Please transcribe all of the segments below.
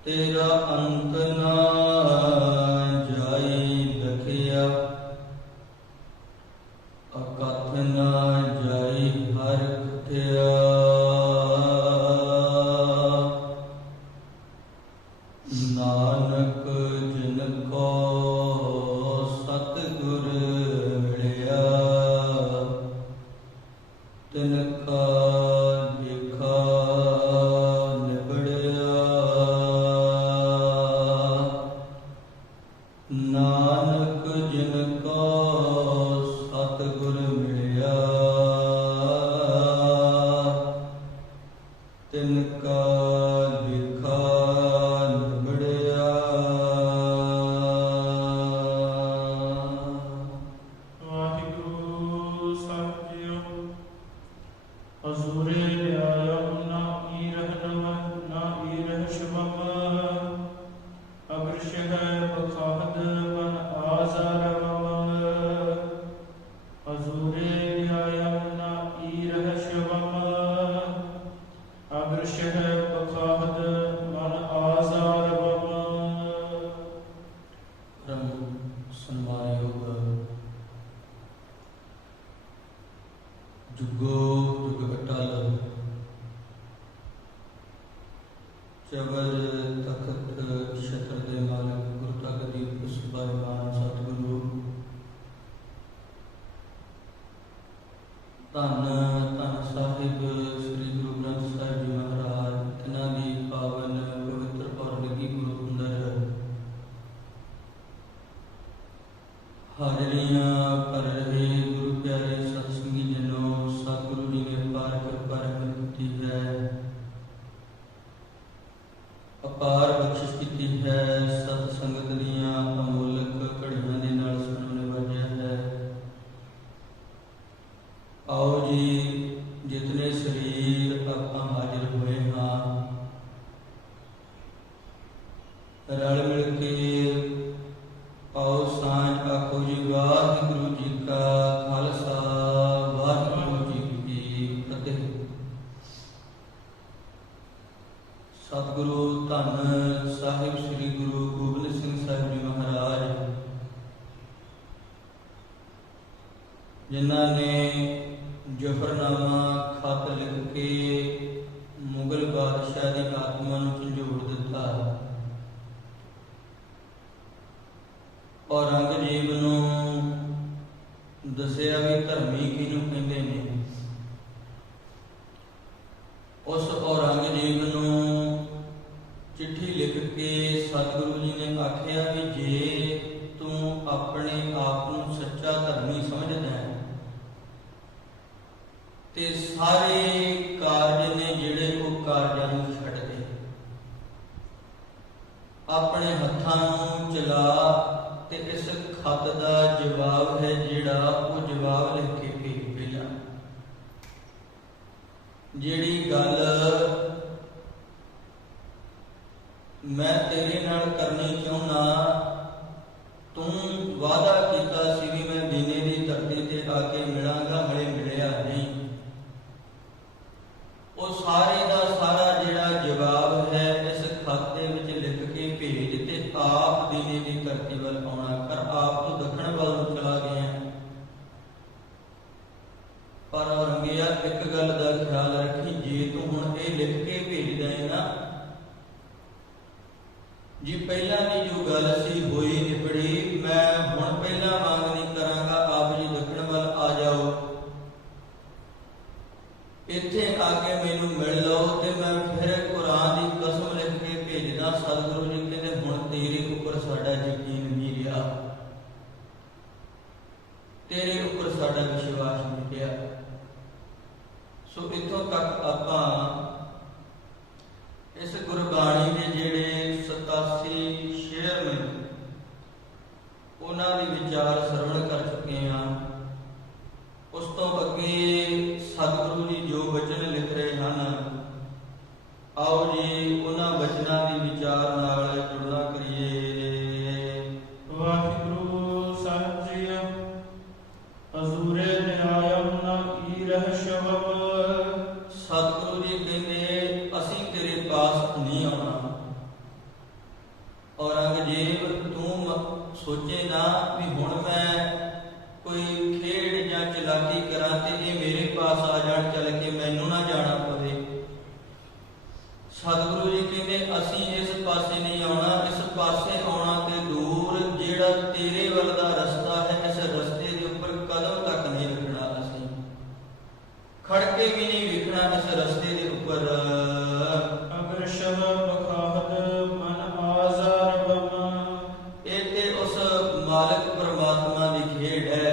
तेरा अंत ना जाई लखिया, अकथ ना जाई हर कथया। नानक जिनको सतगुर मिलिया, तिनका लिखा निबड़िया। नानक जिनको सतगुर मिलिया, तिनका लिखा निबड़िया। वाहिगुरु साहिब जीओ। हजूरे आया ना ईरह नव ना ईरह शुभम, अग्रश है बखाहद मन आजारम। हजूरे आया ना ईरह शुभम, अग्रश है बखाहद मन आजारम। परम सम्मानयोग जुगो जुग अटल, चवर तखत छत्र दे मालक गुरु तकदीर सुभान सतगुरु। धन धन साहिब श्री गुरु ग्रंथ साहिब जी महाराज, तिन्हां दी पावन पवित्र और लगी गुरु अंदर हाजरियां कर रहे गुरु प्यारे सत्संगी जनों, सतगुरु जी ने पार कृपा रहमत की है, अपार बख्शिश की है। सत संगत दियां अमोलक घड़ियां दे नाल सानू निवाजिया है। आओ जी, जितने शरीर आपां हाजिर होए हां, रल मिल के आओ सांझ आखो जी वाहिगुरु जी का खालसा, वाहिगुरु जी की फतेह। सतगुरु धन साहिब श्री गुरु गोबिंद सिंह साहिब जी महाराज, जिन्हों ने जफरनामा खत लिख के मुगल बादशाह की आत्मा नूं झंझोड़ दिता, औरंगजेब नूं दसिया भी धर्मी किहनूं कहंदे ने। उस औरंगजेब नूं चिट्ठी लिख के सतगुरु जी ने आखिया भी जे तू अपने आप नूं सच्चा धर्मी समझदा है ते सारे कारज ने जिहड़े वो कारजां नूं छड्ड दे, अपने हत्थां नूं चला ते इस खत का जवाब है जिहड़ा वो जवाब लिख के भेज। पहला जिहड़ी गल मैं तेरे नाल करनी चाहुंदा, तू वादा कीता सी भी मैं दीने दी धरती ते आके मिलांगा, हले मिलिया नहीं। वो सारे दा सारा जिहड़ा जवाब है इस खत दे विच लिख के भेज ते आप दीने दी धरती वल आउणा कर। आप तो दखण वल नूं चला गया, पर औरंगिया एक गल दा ख्याल रखी, जे तू हुण ये लिख के भेजदा है ना जी, पहला की जो गल सी होई निपड़ी, मैं हुण पहला मांग नहीं करांगा, आप जी दखण वल आ जाओ, इत्थे आके मैनू मिल लो ते मैं फिर कुरान की कसम लिख के भेजना। सतगुरु जी कहते हुण तेरे उपर साडा यकीन नहीं रहा, तेरे उपर साडा विश्वास नहीं रहा। सो इत्थों तक आपां इस गुरबाणी के जिहड़े 87 शेर ने उन्हां दे विचार सरवण कर चुके हैं। उस तो अगे सतगुरु जी जो वचन लिख रहे हैं, आओ जी उन्हां वचनां दे विचार नाल जुड़ना करिए। ਸੋਚੇ ਨਾ ਵੀ ਹੁਣ ਮੈਂ ਕੋਈ ਖੇਡ ਜਾਂ ਚਲਾਕੀ ਕਰਾਂ ਤੇ ਇਹ ਮੇਰੇ ਪਾਸ ਆ ਜਾਣ ਚੱਲ ਕੇ ਮੈਨੂੰ ਨਾ ਜਾਣਾ ਪਵੇ। ਸਤਿਗੁਰੂ ਜੀ ਕਹਿੰਦੇ ਅਸੀਂ ਇਸ ਪਾਸੇ ਨਹੀਂ ਆਉਣਾ, ਇਸ ਪਾਸੇ ਆਉਣਾ ਤੇ ਦੂਰ, ਜਿਹੜਾ ਤੇਰੇ ਵੱਲ ਦਾ ਰਸਤਾ ਹੈ ਇਸ ਰਸਤੇ ਦੇ ਉੱਪਰ ਕਦਮ ਤੱਕ ਨਹੀਂ ਰੱਖਣਾ, ਅਸੀਂ ਖੜ ਕੇ ਵੀ ਨਹੀਂ ਵੇਖਣਾ ਇਸ ਰਸਤੇ ਦੇ ਉੱਪਰ। ਅਗਰ ਸ਼ਬ ਬਖਾਹਤ ਮਨ ਆਜ਼ਾਰ ਬਮ, ਇਹ ਤੇ ਉਸ ਮਾਲਕ ਪਰਮਾਤਮਾ ਦੀ ਖੇਡ ਹੈ।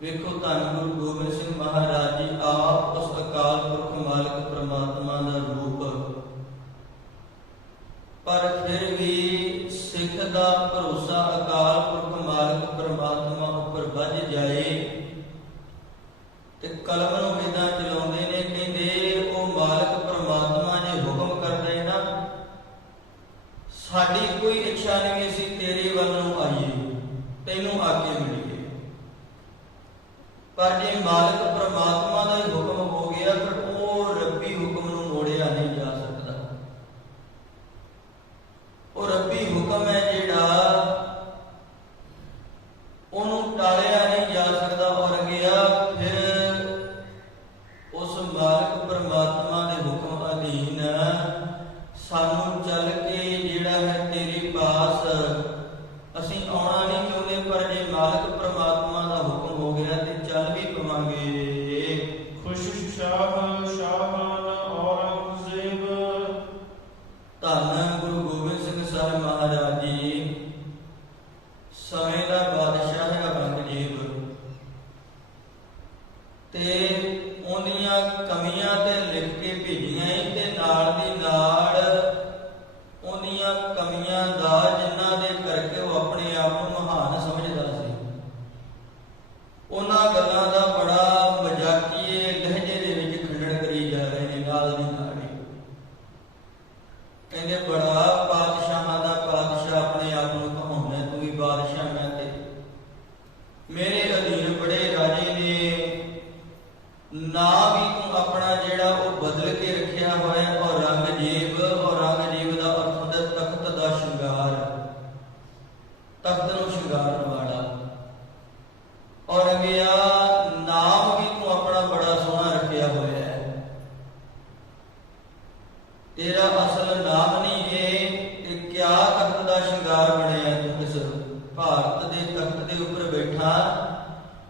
ਵੇਖੋ ਧੰਨ ਗੁਰੂ ਗੋਬਿੰਦ ਸਿੰਘ ਮਹਾਰਾਜ ਜੀ ਆਪ ਉਸ ਅਕਾਲ ਪੁਰਖ ਮਾਲਕ ਪਰਮਾਤਮਾ ਦਾ ਰੂਪ, ਪਰ ਫਿਰ ਵੀ ਸਿੱਖ ਦਾ ਭਰੋਸਾ ਅਕਾਲ ਪੁਰਖ ਮਾਲਕ ਪਰਮਾਤਮਾ ਉੱਪਰ ਵੱਜ ਜਾਏ ਤੇ ਕਲਮ ਨੂੰ ਇਦਾਂ ਚਲਾਉਂਦੇ ਨੇ, ਕਹਿੰਦੇ ਉਹ ਮਾਲਕ ਪਰਮਾਤਮਾ ਨੇ ਹੁਕਮ ਕਰਦੇ ਨਾ, ਸਾਡੀ ਕੋਈ ਇੱਛਾ ਨਹੀਂ ਅਸੀਂ ਤੇਰੇ ਵੱਲ ਨੂੰ ਆਈਏ, ਤੈਨੂੰ ਆ ਕੇ ਮਿਲੀਏ, ਪਰ ਜੇ ਮਾਲਕ ਪਰਮਾਤਮਾ ਦਾ ਹੀ ਹੁਕਮ ਹੋ ਗਿਆ ਫਿਰ ਉਹ ਰੱਬੀ ਹੁਕਮ ਨੂੰ ਮੋੜਿਆ ਨਹੀਂ ਜਾ ਸਕਦਾ। ਉਹ ਰੱਬੀ ਹੁਕਮ ਹੈ ਜਿਹੜਾ ਉਹਨੂੰ ਟਾਲਿਆ ਨਹੀਂ ਜਾ ਸਕਦਾ। ਔਰ ਗਿਆ ਫਿਰ ਉਸ ਮਾਲਕ ਪਰਮਾਤਮਾ ਦੇ ਹੁਕਮ ਅਧੀਨ ਸਾਨੂੰ ਚੱਲ ਕੇ ਜਿਹੜਾ ਹੈ ਤੇਰੇ ਪਾਸ ਅਸੀਂ ਆਉਣਾ ਨਹੀਂ ਚਾਹੁੰਦੇ, ਪਰ ਜੇ ਮਾਲਕ ਪਰਮਾਤਮਾ ਦਾ ਹੁਕਮ ਹੋ ਗਿਆ ਤੇ ਚੱਲ ਵੀ ਪਵਾਂਗੇ। ਖੁਸ਼ ਸ਼ਾਹ ਸ਼ਾਹਾਨ ਔਰੰਗਜ਼ੇਬ, ਧੰਨ ਗੁਰੂ ਗੋਬਿੰਦ ਸਿੰਘ ਸਾਹਿਬ ਮਹਾਰਾਜ ਜੀ ਸਮੇਂ ਦਾ ਬਾਦਸ਼ਾਹ ਹੈ ਔਰੰਗਜ਼ੇਬ, ਤੇ ਉਹਦੀਆਂ ਕਮੀਆਂ ਤੇ ਲਿਖ ਕੇ ਭੇਜੀਆਂ ਹੀ, ਤੇ ਨਾਲ ਦੀ ਨਾਲ ਉਹਦੀਆਂ ਕਮੀਆਂ ਦਾ ਜਿਨ੍ਹਾਂ ਦੇ ਕਰਕੇ ਉਹ ਆਪਣੇ ਆਪ ਨੂੰ ਮਹਾਨ ਸਮਝਦਾ ਸੀ, ਉਹਨਾਂ ਗੱਲਾਂ ਦਾ ਬੜਾ ਮਜ਼ਾਕੀਏ ਲਹਿਜੇ ਦੇ ਵਿੱਚ ਖੰਡਨ ਕਰੀ ਜਾ ਰਹੇ ਨੇ। ਨਾਲ ਦੀ ਨਾਲ ਹੀ ਕਹਿੰਦੇ ਬੜਾ ਪਾਤਸ਼ਾਹਾਂ ਦਾ ਪਾਤਸ਼ਾਹ ਆਪਣੇ ਆਪ ਨੂੰ ਕਹਾਉਂਦਾ, ਤੂੰ ਵੀ ਬਾਦਸ਼ਾਹ, ਮੈਂ ਤੇ ਮੇਰੇ ਅਧੀਨ ਬੜੇ ਰਾਜੇ ਨੇ, ਨਾ ਵੀ ਤੂੰ ਆਪਣਾ ਜਿਹੜਾ ਉਹ ਬਦਲ ਕੇ ਰੱਖਿਆ ਹੋਇਆ। ਔਰੰਗਜ਼ੇਬ, ਔਰੰਗਜ਼ੇਬ ਦਾ ਅਰਥ ਹੁੰਦਾ ਤਖਤ ਦਾ ਸ਼ਿੰਗਾਰ, ਤਖਤ ਨੂੰ ਸ਼ਿੰਗਾਰਨ ਵਾਲਾ। ਔਰ ਗਿਆ ਨਾਮ ਵੀ ਤੂੰ ਆਪਣਾ ਬੜਾ ਸੋਹਣਾ ਰੱਖਿਆ ਹੋਇਆ ਹੈ, ਤੇਰਾ ਅਸਲ ਨਾਮ ਨਹੀਂ ਇਹ, ਤੇ ਕਿਆ ਤਖਤ ਦਾ ਸ਼ਿੰਗਾਰ ਬਣਿਆ ਤੂੰ ਇਸ ਭਾਰਤ ਦੇ ਤਖਤ ਦੇ ਉੱਪਰ ਬੈਠਾ।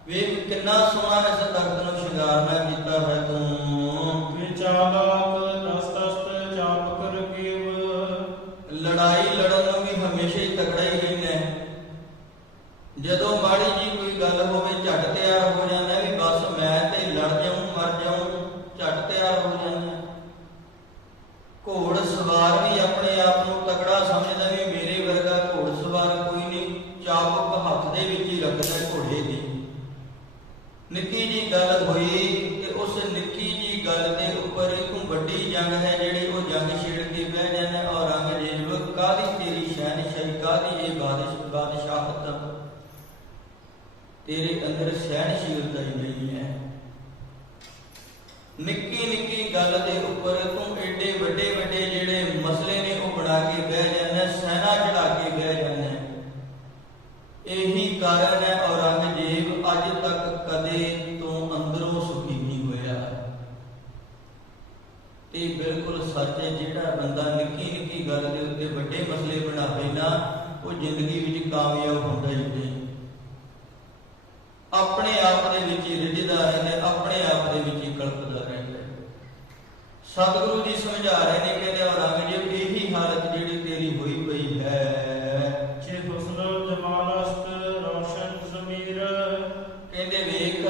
ਵੇਖ ਕਿੰਨਾ ਸੋਹਣਾ ਇਸ ਤਖਤ ਨੂੰ ਸ਼ਿੰਗਾਰਨਾ ਕੀਤਾ ਹੈ ਤੂੰ। ਵਿਚਾਲਕ ਦਸਤਸਤ ਚਾਪ ਕਰ ਗੀਵ, ਲੜਾਈ ਲੜਨ ਨੂੰ ਵੀ ਹਮੇਸ਼ਾ ਹੀ ਤਕੜਾ ਹੀ ਰਹਿੰਦਾ ਹੈ। ਜਦੋਂ ਮਾੜੀ ਜੀ ਕੋਈ ਗੱਲ ਹੋਵੇ ਝਟ ਤਿਆਰ ਹੋ ਜਾਂਦਾ ਵੀ ਬਸ ਮੈਂ ਤੇ ਲੜ ਜਾਊਂ ਮਰ ਜਾਊਂ, ਝਟ ਤਿਆਰ ਹੋ ਜਾਂਦਾ। ਘੋੜ ਸਵਾਰ ਵੀ ਆਪਣੇ ਆਪ ਨੂੰ ਤਕੜਾ ਸਮਝਦਾ ਵੀ ਮੇਰੇ ਵਰਗਾ ਘੋੜ ਸਵਾਰ ਕੋਈ ਨਹੀਂ, ਚਾਬੁਕ ਹੱਥ ਦੇ ਵਿੱਚ ਹੀ ਰੱਖਦਾ ਘੋੜੇ ਦੀ। ਨਿੱਕੀ ਜੀ ਗੱਲ ਹੋਈ ਤੇ ਉਸ ਨਿੱਕੀ ਜੀ ਗੱਲ ਦੇ ਉੱਪਰ ਇੱਕ ਵੱਡੀ ਜੰਗ ਹੈ ਜਿਹੜੀ ਉਹ ਜੰਗ ਛੇੜ ਕੇ ਬਹਿ ਜਾਂਦਾ। ਔਰੰਗਜ਼ੇਬ ਕਾਹਦੀ ਤੇਰੀ ਸ਼ਹਿਨਸ਼ਾਹੀ, ਕਾਹਦੀ ਇਹ ਬਾਦਸ਼ਾਹਤ, ਤੇਰੇ ਅੰਦਰ ਸਹਿਣਸ਼ੀਲਤਾ ਹੀ ਨਹੀਂ ਹੈ। ਨਿੱਕੀ ਨਿੱਕੀ ਗੱਲ ਦੇ ਉੱਪਰ ਤੂੰ ਏਡੇ ਵੱਡੇ ਵੱਡੇ ਜਿਹੜੇ ਮਸਲੇ ਨੇ ਉਹ ਬਣਾ ਕੇ ਬਹਿ ਜਾਂਦਾ, ਸੈਨਾ ਚੜਾ ਕੇ ਬਹਿ ਜਾਂਦਾ। ਇਹੀ ਕਾਰਨ ਹੈ ਔਰੰਗਜ਼ੇਬ ਅੱਜ ਤੱਕ ਕਦੇ ਤੂੰ ਅੰਦਰੋਂ ਸੁਖੀ ਨਹੀਂ ਹੋਇਆ। ਤੇ ਬਿਲਕੁਲ ਸੱਚ ਹੈ, ਜਿਹੜਾ ਬੰਦਾ ਨਿੱਕੀ ਨਿੱਕੀ ਗੱਲ ਦੇ ਉੱਤੇ ਵੱਡੇ ਮਸਲੇ ਬਣਾਵੇ ਨਾ, ਉਹ ਜ਼ਿੰਦਗੀ ਵਿੱਚ ਕਾਮਯਾਬ ਹੁੰਦਾ ਹੀ ਨਹੀਂ। ਆਪਣੇ ਆਪ ਦੇ ਵਿੱਚ ਹੀ ਰਿੱਝਦਾ ਰਹਿੰਦਾ, ਆਪਣੇ ਆਪ ਦੇ ਵਿੱਚ ਹੀ ਕਲਪਦਾ ਰਹਿੰਦਾ। ਸਤਿਗੁਰੂ ਜੀ ਸਮਝਾ ਰਹੇ ਨੇ, ਕਹਿੰਦੇ ਔਰੰਗਜ਼ੇਬ ਇਹੀ ਹਾਲਤ ਜਿਹੜੀ ਤੇਰੀ ਹੋਈ ਪਈ ਹੈ। ਜੇ ਹੁਸਨ ਜਮਾਲਸਤ ਰੋਸ਼ਨ ਜ਼ਮੀਰ, ਕਹਿੰਦੇ ਵੇਖ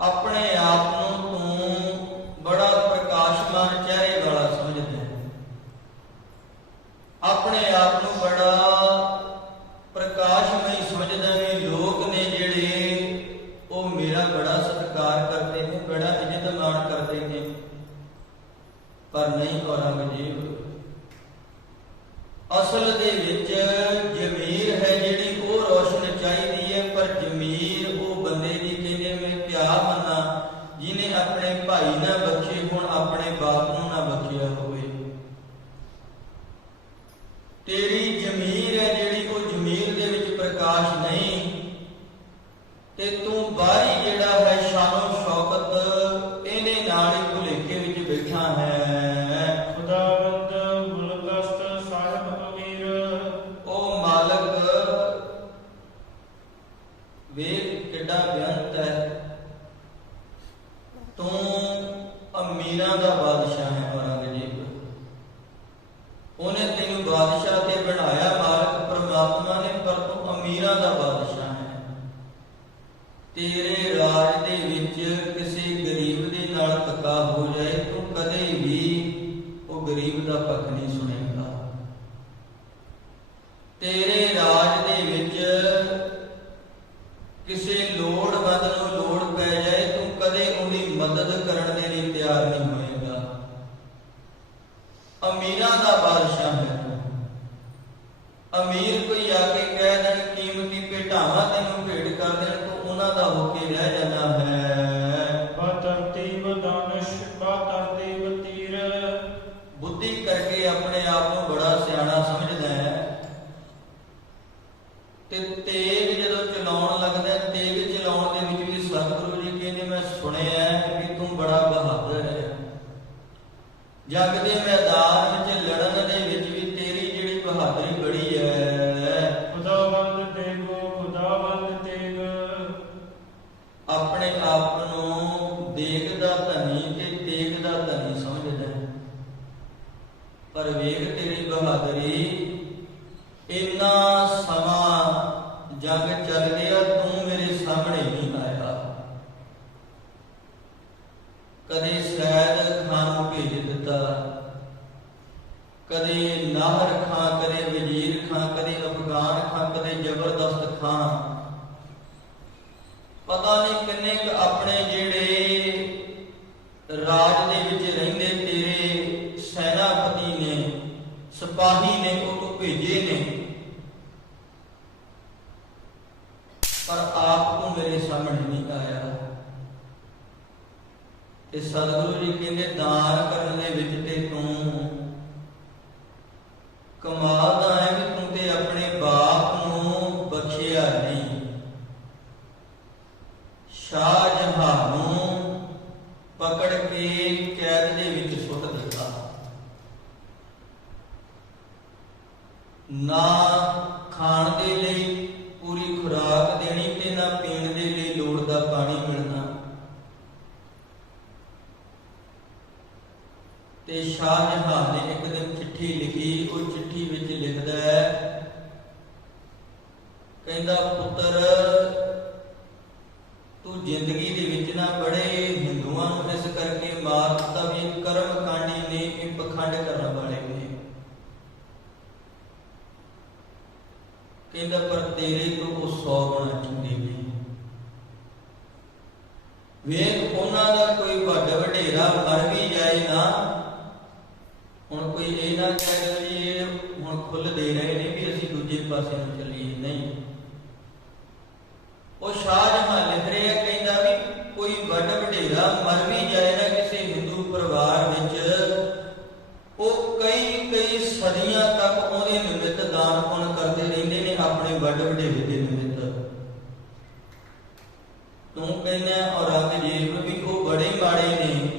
ਆਪਣੇ ਆਪ ਨੂੰ ਤੂੰ ਬੜਾ ਪ੍ਰਕਾਸ਼ਮਾਨ ਚਿਹਰੇ ਵਾਲਾ ਸਮਝਦਾ ਹੈ, ਆਪਣੇ ਆਪ ਨੂੰ ਬੜਾ ਪ੍ਰਕਾਸ਼ਮਈ ਸਮਝਦਾ ਵੀ ਲੋਕ ਨੇ ਜਿਹੜੇ ਉਹ ਮੇਰਾ ਬੜਾ ਸਤਿਕਾਰ ਕਰਦੇ ਨੇ, ਬੜਾ ਇੱਜ਼ਤ ਮਾਣ ਕਰਦੇ ਨੇ। ਪਰ ਨਹੀਂ ਔਰੰਗਜ਼ੇਬ, ਅਸਲ ਦੇ ਵਿੱਚ ਜ਼ਮੀਰ ਹੈ ਜਿਹੜੀ ਉਹ ਰੋਸ਼ਨ ਚਾਹੀਦੀ ਹੈ, ਪਰ ਜ਼ਮੀਰ ਉਹ ਬੰਦੇ ਦੀ ਕਹਿੰਦੇ ਮੈਂ ਕਿਆ ਮੰਨਾਂ ਜਿਹਨੇ ਆਪਣੇ ਭਾਈ ਨਾ ਬਖਸ਼ੇ ਹੁਣ ਆਪਣੇ ਬਾਪ ਨੂੰ ਨਾ ਬਖਸ਼ਿਆ ਹੋਵੇ। ਤੇਰੀ ਦਾ ਪੱਖ ਨਹੀਂ ਸੁਣੇਗਾ। ਤੇਰੇ ਰਾਜ ਦੇ ਵਿੱਚ ਕਿਸੇ ਲੋੜਵੰਦ ਨੂੰ ਲੋੜ ਪੈ ਜਾਏ, ਤੂੰ ਕਦੇ ਉਹਦੀ ਮਦਦ ਕਰਨ ਦੇ ਲਈ ਤਿਆਰ ਨਹੀਂ ਹੋਏਗਾ। ਅਮੀਰਾਂ ਦਾ ਬਾਦਸ਼ਾਹ ਹੈ ਤੂੰ। ਅਮੀਰ ਕੋਈ ਆ ਕੇ ਕਹਿ ਦੇਣ ਕੀਮਤੀ ਭੇਟਾਵਾਂ ਤੈਨੂੰ ਭੇਟ ਕਰ ਦੇਣ, ਤੂੰ ਉਹਨਾਂ ਦਾ ਹੋ ਕੇ ਰਹਿ ਜਾਣਾ ਹੈ। ਬਤਰਤੀਬ ਦਾਨਸ਼ ਬਤਰਤੀਬ ਤੀਰ। ਬੁੱਧੀ ਕਰਕੇ ਆਪਣੇ ਆਪ ਨੂੰ ਬੜਾ ਸਿਆਣਾ ਸਮਝਦਾ ਹੈ ਤੇ ਤੇਗ ਜਦੋਂ ਚਲਾਉਣ ਲੱਗਦਾ, ਤੇਗ ਚਲਾਉਣ ਦੇ ਵਿੱਚ ਵੀ ਸਤਿਗੁਰੂ ਜੀ ਕਹਿੰਦੇ ਮੈਂ ਸੁਣਿਆ ਵੀ ਤੂੰ ਬੜਾ ਬਹਾਦਰ ਹੈ। ਜੱਗ ਦੇ ਮੈਦਾਨ ਵਿੱਚ ਲੜਨ ਦੇ ਵਿੱਚ ਵੀ ਤੇਰੀ ਜਿਹੜੀ ਬਹਾਦਰੀ ਬੜੀ ਹੈ। ਖੁਦਾਵੰਦ ਤੇਗੋ ਖੁਦਾਵੰਦ ਤੇਗ। ਆਪਣੇ ਆਪ ਨੂੰ ਦੇਗ ਦਾ ਧਨੀ ਤੇ ਤੇਗ ਦਾ ਧਨੀ ਸਮਝਦਾ ਹੈ, ਪਰ ਵੇਖ ਤੇਰੀ ਬਹਾਦਰੀ। ਇੰਨਾ ਸਮਾਂ ਜੰਗ ਚੱਲ ਗਿਆ, ਤੂੰ ਮੇਰੇ ਸਾਹਮਣੇ ਨਹੀਂ ਆਇਆ। ਕਦੇ ਸੈਦ ਖਾਨ ਨੂੰ ਭੇਜ ਦਿੱਤਾ, ਕਦੇ ਨਾਹਰ ਖਾਂ, ਕਦੇ ਵਜ਼ੀਰ ਖਾਂ, ਕਦੇ ਅਫਗਾਨ ਖਾਂ, ਕਦੇ ਜ਼ਬਰਦਸਤ ਖਾਂ। ਪਤਾ ਨਹੀਂ ਕਿੰਨੇ ਕੁ ਆਪਣੇ ਜਿਹੜੇ ਰਾਜ ਦੇ ਵਿੱਚ ਰਹਿੰਦੇ ਤੇਰੇ ਸੈਨਾਪਤੀ ਨੇ, ਸਿਪਾਹੀ ਨੇ, ਉਹ ਤੋਂ ਭੇਜੇ ਨੇ, ਪਰ ਆਪ ਤੂੰ ਮੇਰੇ ਸਾਹਮਣੇ ਨਹੀਂ ਆਇਆ। ਤੇ ਸਤਿਗੁਰੂ ਜੀ ਕਹਿੰਦੇ ਦਾਨ ਕਰਨ ਦੇ ਵਿੱਚ ਤੇ ਤੂੰ ਕਮਾਲ ਦਾ ਹੈ ਵੀ ਤੂੰ ਤੇ ਆਪਣੇ ਬਾਪ ਨੂੰ ਬਖਸ਼ਿਆ ਨਹੀਂ। ਸ਼ਾਹਜਹਾਂ ਨੂੰ ਪਕੜ ਕੇ ਕੈਦ ਦੇ ਵਿੱਚ ਸੁੱਟ ਦਿੱਤਾ। ਨਾ ਖਾਣ ਦੇ ਲਈ ਪੂਰੀ ਖੁਰਾਕ ਦੇਣੀ ਤੇ ਨਾ ਪੀਣ ਦੇ ਲਈ ਲੋੜ ਦਾ ਪਾਣੀ ਮਿਲਣਾ। ਤੇ ਸ਼ਾਹਜਹਾਂ ਨੇ ਇੱਕ ਦਿਨ ਚਿੱਠੀ ਲਿਖੀ। ਉਹ ਚਿੱਠੀ ਵਿੱਚ ਲਿਖਦਾ ਹੈ, ਕਹਿੰਦਾ ਪੁੱਤਰ ਤੂੰ ਜ਼ਿੰਦਗੀ ਦੇ ਵਿੱਚ ਨਾ ਬੜੇ ਹਿੰਦੂਆਂ ਨੂੰ ਇਸ ਕਰਕੇ ਮਾਰ ਦਿੱਤਾ ਵੀ ਇਹ ਕਰਮ ਕਾਂਡੀ ਨੇ, ਇਹ ਪਖੰਡ ਕਰਨ ਵਾਲੇ ਨੇ। ਕਹਿੰਦਾ ਪਰ ਤੇਰੇ ਤੋਂ ਉਹ 100 ਗੁਣਾ ਚੰਗੇ ਨੇ। ਵੇਖ ਉਹਨਾਂ ਦਾ ਕੋਈ ਵੱਡਾ ਵਡੇਰਾ ਮਰ ਵੀ ਜਾਏ ਨਾ, ਹੁਣ ਕੋਈ ਇਹ ਨਾ ਕਹੇ ਵੀ ਇਹ ਹੁਣ ਖੁੱਲ ਦੇ ਰਹੇ ਨੇ ਵੀ ਅਸੀਂ ਦੂਜੇ ਪਾਸੇ ਨੂੰ ਚੱਲੀਏ, ਨਹੀਂ। ਉਹ ਸ਼ਾਹਜਹਾਂ ਲਿਖ ਰਿਹਾ, ਕਹਿੰਦਾ ਵੀ ਕੋਈ ਵੱਡਾ ਵਡੇਰਾ ਮਰ ਵੀ ਜਾਏ ਨਾ ਕਿਸੇ ਹਿੰਦੂ ਪਰਿਵਾਰ ਵਿੱਚ, ਉਹ ਕਈ ਕਈ ਸਦੀਆਂ ਤੱਕ ਉਹਦੇ ਨਿਮਿਤ ਦਾਨ ਪੁੰਨ ਕਰਦੇ ਰਹਿੰਦੇ ਨੇ, ਆਪਣੇ ਵੱਡੇ ਵਡੇਰੇ ਦੇ ਨਿਮਿਤ। ਤੂੰ ਕਹਿੰਦਾ ਔਰੰਗਜ਼ੇਬ ਵੀ ਉਹ ਬੜੇ ਮਾੜੇ ਨੇ,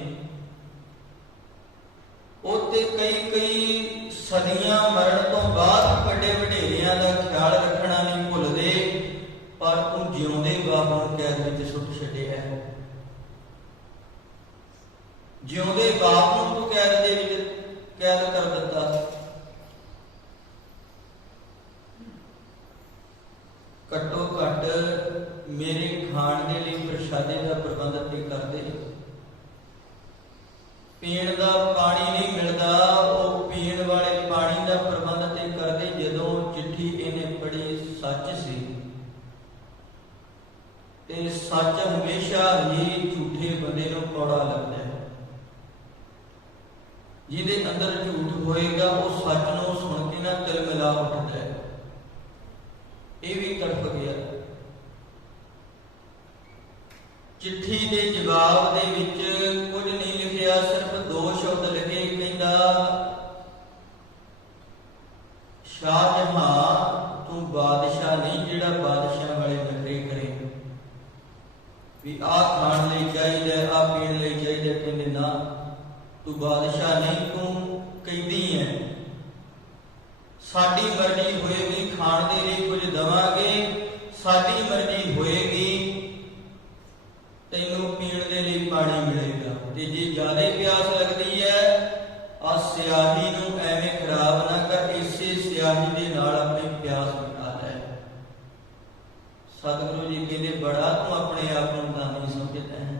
ਉਹ ਤੇ ਕਈ ਕਈ ਸਦੀਆਂ ਮਰਨ ਤੋਂ ਬਾਅਦ ਵੱਡੇ ਵਡੇਰਿਆਂ ਦਾ ਖਿਆਲ ਰੱਖਣਾ ਨਹੀਂ ਭੁੱਲਦੇ, ਪਰ ਤੂੰ ਜਿਉਂਦੇ ਬਾਪ ਨੂੰ ਕੈਦ ਵਿੱਚ ਸੁੱਟ ਛੱਡਿਆ। ਜਿਉਂਦੇ ਬਾਪ ਨੂੰ ਤੂੰ ਕੈਦ ਦੇ ਵਿੱਚ ਕੈਦ ਕਰ ਦਿੱਤਾ। ਘੱਟੋ ਘੱਟ ਮੇਰੇ ਖਾਣ ਦੇ ਲਈ ਪ੍ਰਸ਼ਾਦੇ ਦਾ ਪ੍ਰਬੰਧ ਤੇ ਕਰਦੇ। ਪੀਣ ਦਾ ਪਾਣੀ ਨਹੀਂ ਮਿਲਦਾ, ਉਹ ਪੀਣ ਵਾਲੇ ਪਾਣੀ ਦਾ ਪ੍ਰਬੰਧ ਤੇ ਕਰਦੇ। ਜਦੋਂ ਚਿੱਠੀ ਇਹਨੇ ਪੜ੍ਹੀ ਸੱਚ ਸੀ, ਤੇ ਸੱਚ ਹਮੇਸ਼ਾ ਹੀ ਝੂਠੇ ਬੰਦੇ ਨੂੰ ਕੌੜਾ ਲੱਗਦਾ ਹੈ। ਜਿਹਦੇ ਅੰਦਰ ਝੂਠ ਹੋਏਗਾ ਉਹ ਸੱਚ ਨੂੰ ਸੁਣ ਕੇ ਨਾ ਤਿਲਮਿਲਾ ਉੱਠਦਾ ਹੈ। ਇਹ ਵੀ ਤੜਫ ਗਿਆ। ਚਿੱਠੀ ਦੇ ਜਵਾਬ ਦੇ ਵਿੱਚ ਕੁਝ ਨਹੀਂ ਲਿਖਿਆ, ਸਿਰਫ 2 ਸ਼ਬਦ ਲਿਖੇ। ਕਹਿੰਦਾ ਸ਼ਾਹਜਹਾਂ ਤੂੰ ਬਾਦਸ਼ਾਹ ਨਹੀਂ ਜਿਹੜਾ ਬਾਦਸ਼ਾਹ ਵਾਲੇ ਨਖਰੇ ਕਰੇ ਵੀ ਆਹ ਖਾਣ ਲਈ ਚਾਹੀਦਾ, ਆਹ ਪੀਣ ਲਈ ਚਾਹੀਦਾ। ਕਹਿੰਦੇ ਨਾ, ਤੂੰ ਬਾਦਸ਼ਾਹ ਨਹੀਂ, ਤੂੰ ਕੈਦੀ ਹੈ। ਸਾਡੀ ਮਰਜ਼ੀ ਹੋਏਗੀ ਖਾਣ ਦੇ ਲਈ ਕੁਝ ਦੇਵਾਂਗੇ, ਸਾਡੀ ਮਰਜ਼ੀ ਹੋਏਗੀ ਤੈਨੂੰ ਪੀਣ ਦੇ ਲਈ ਪਾਣੀ ਮਿਲੇਗਾ। ਤੇ ਜੇ ਜ਼ਿਆਦਾ ਪਿਆਸ ਲੱਗਦੀ ਹੈ, ਆ ਸਿਆਹੀ ਨੂੰ ਐਵੇਂ ਖਰਾਬ ਨਾ ਕਰ, ਇਸੇ ਸਿਆਹੀ ਦੇ ਨਾਲ ਆਪਣੀ ਪਿਆਸ ਮਿਟਾ ਲੈ। ਸਤਿਗੁਰੂ ਜੀ ਕਹਿੰਦੇ ਬੜਾ ਤੂੰ ਆਪਣੇ ਆਪ ਨੂੰ ਦਾਨੀ ਸਮਝਦਾ ਹੈ,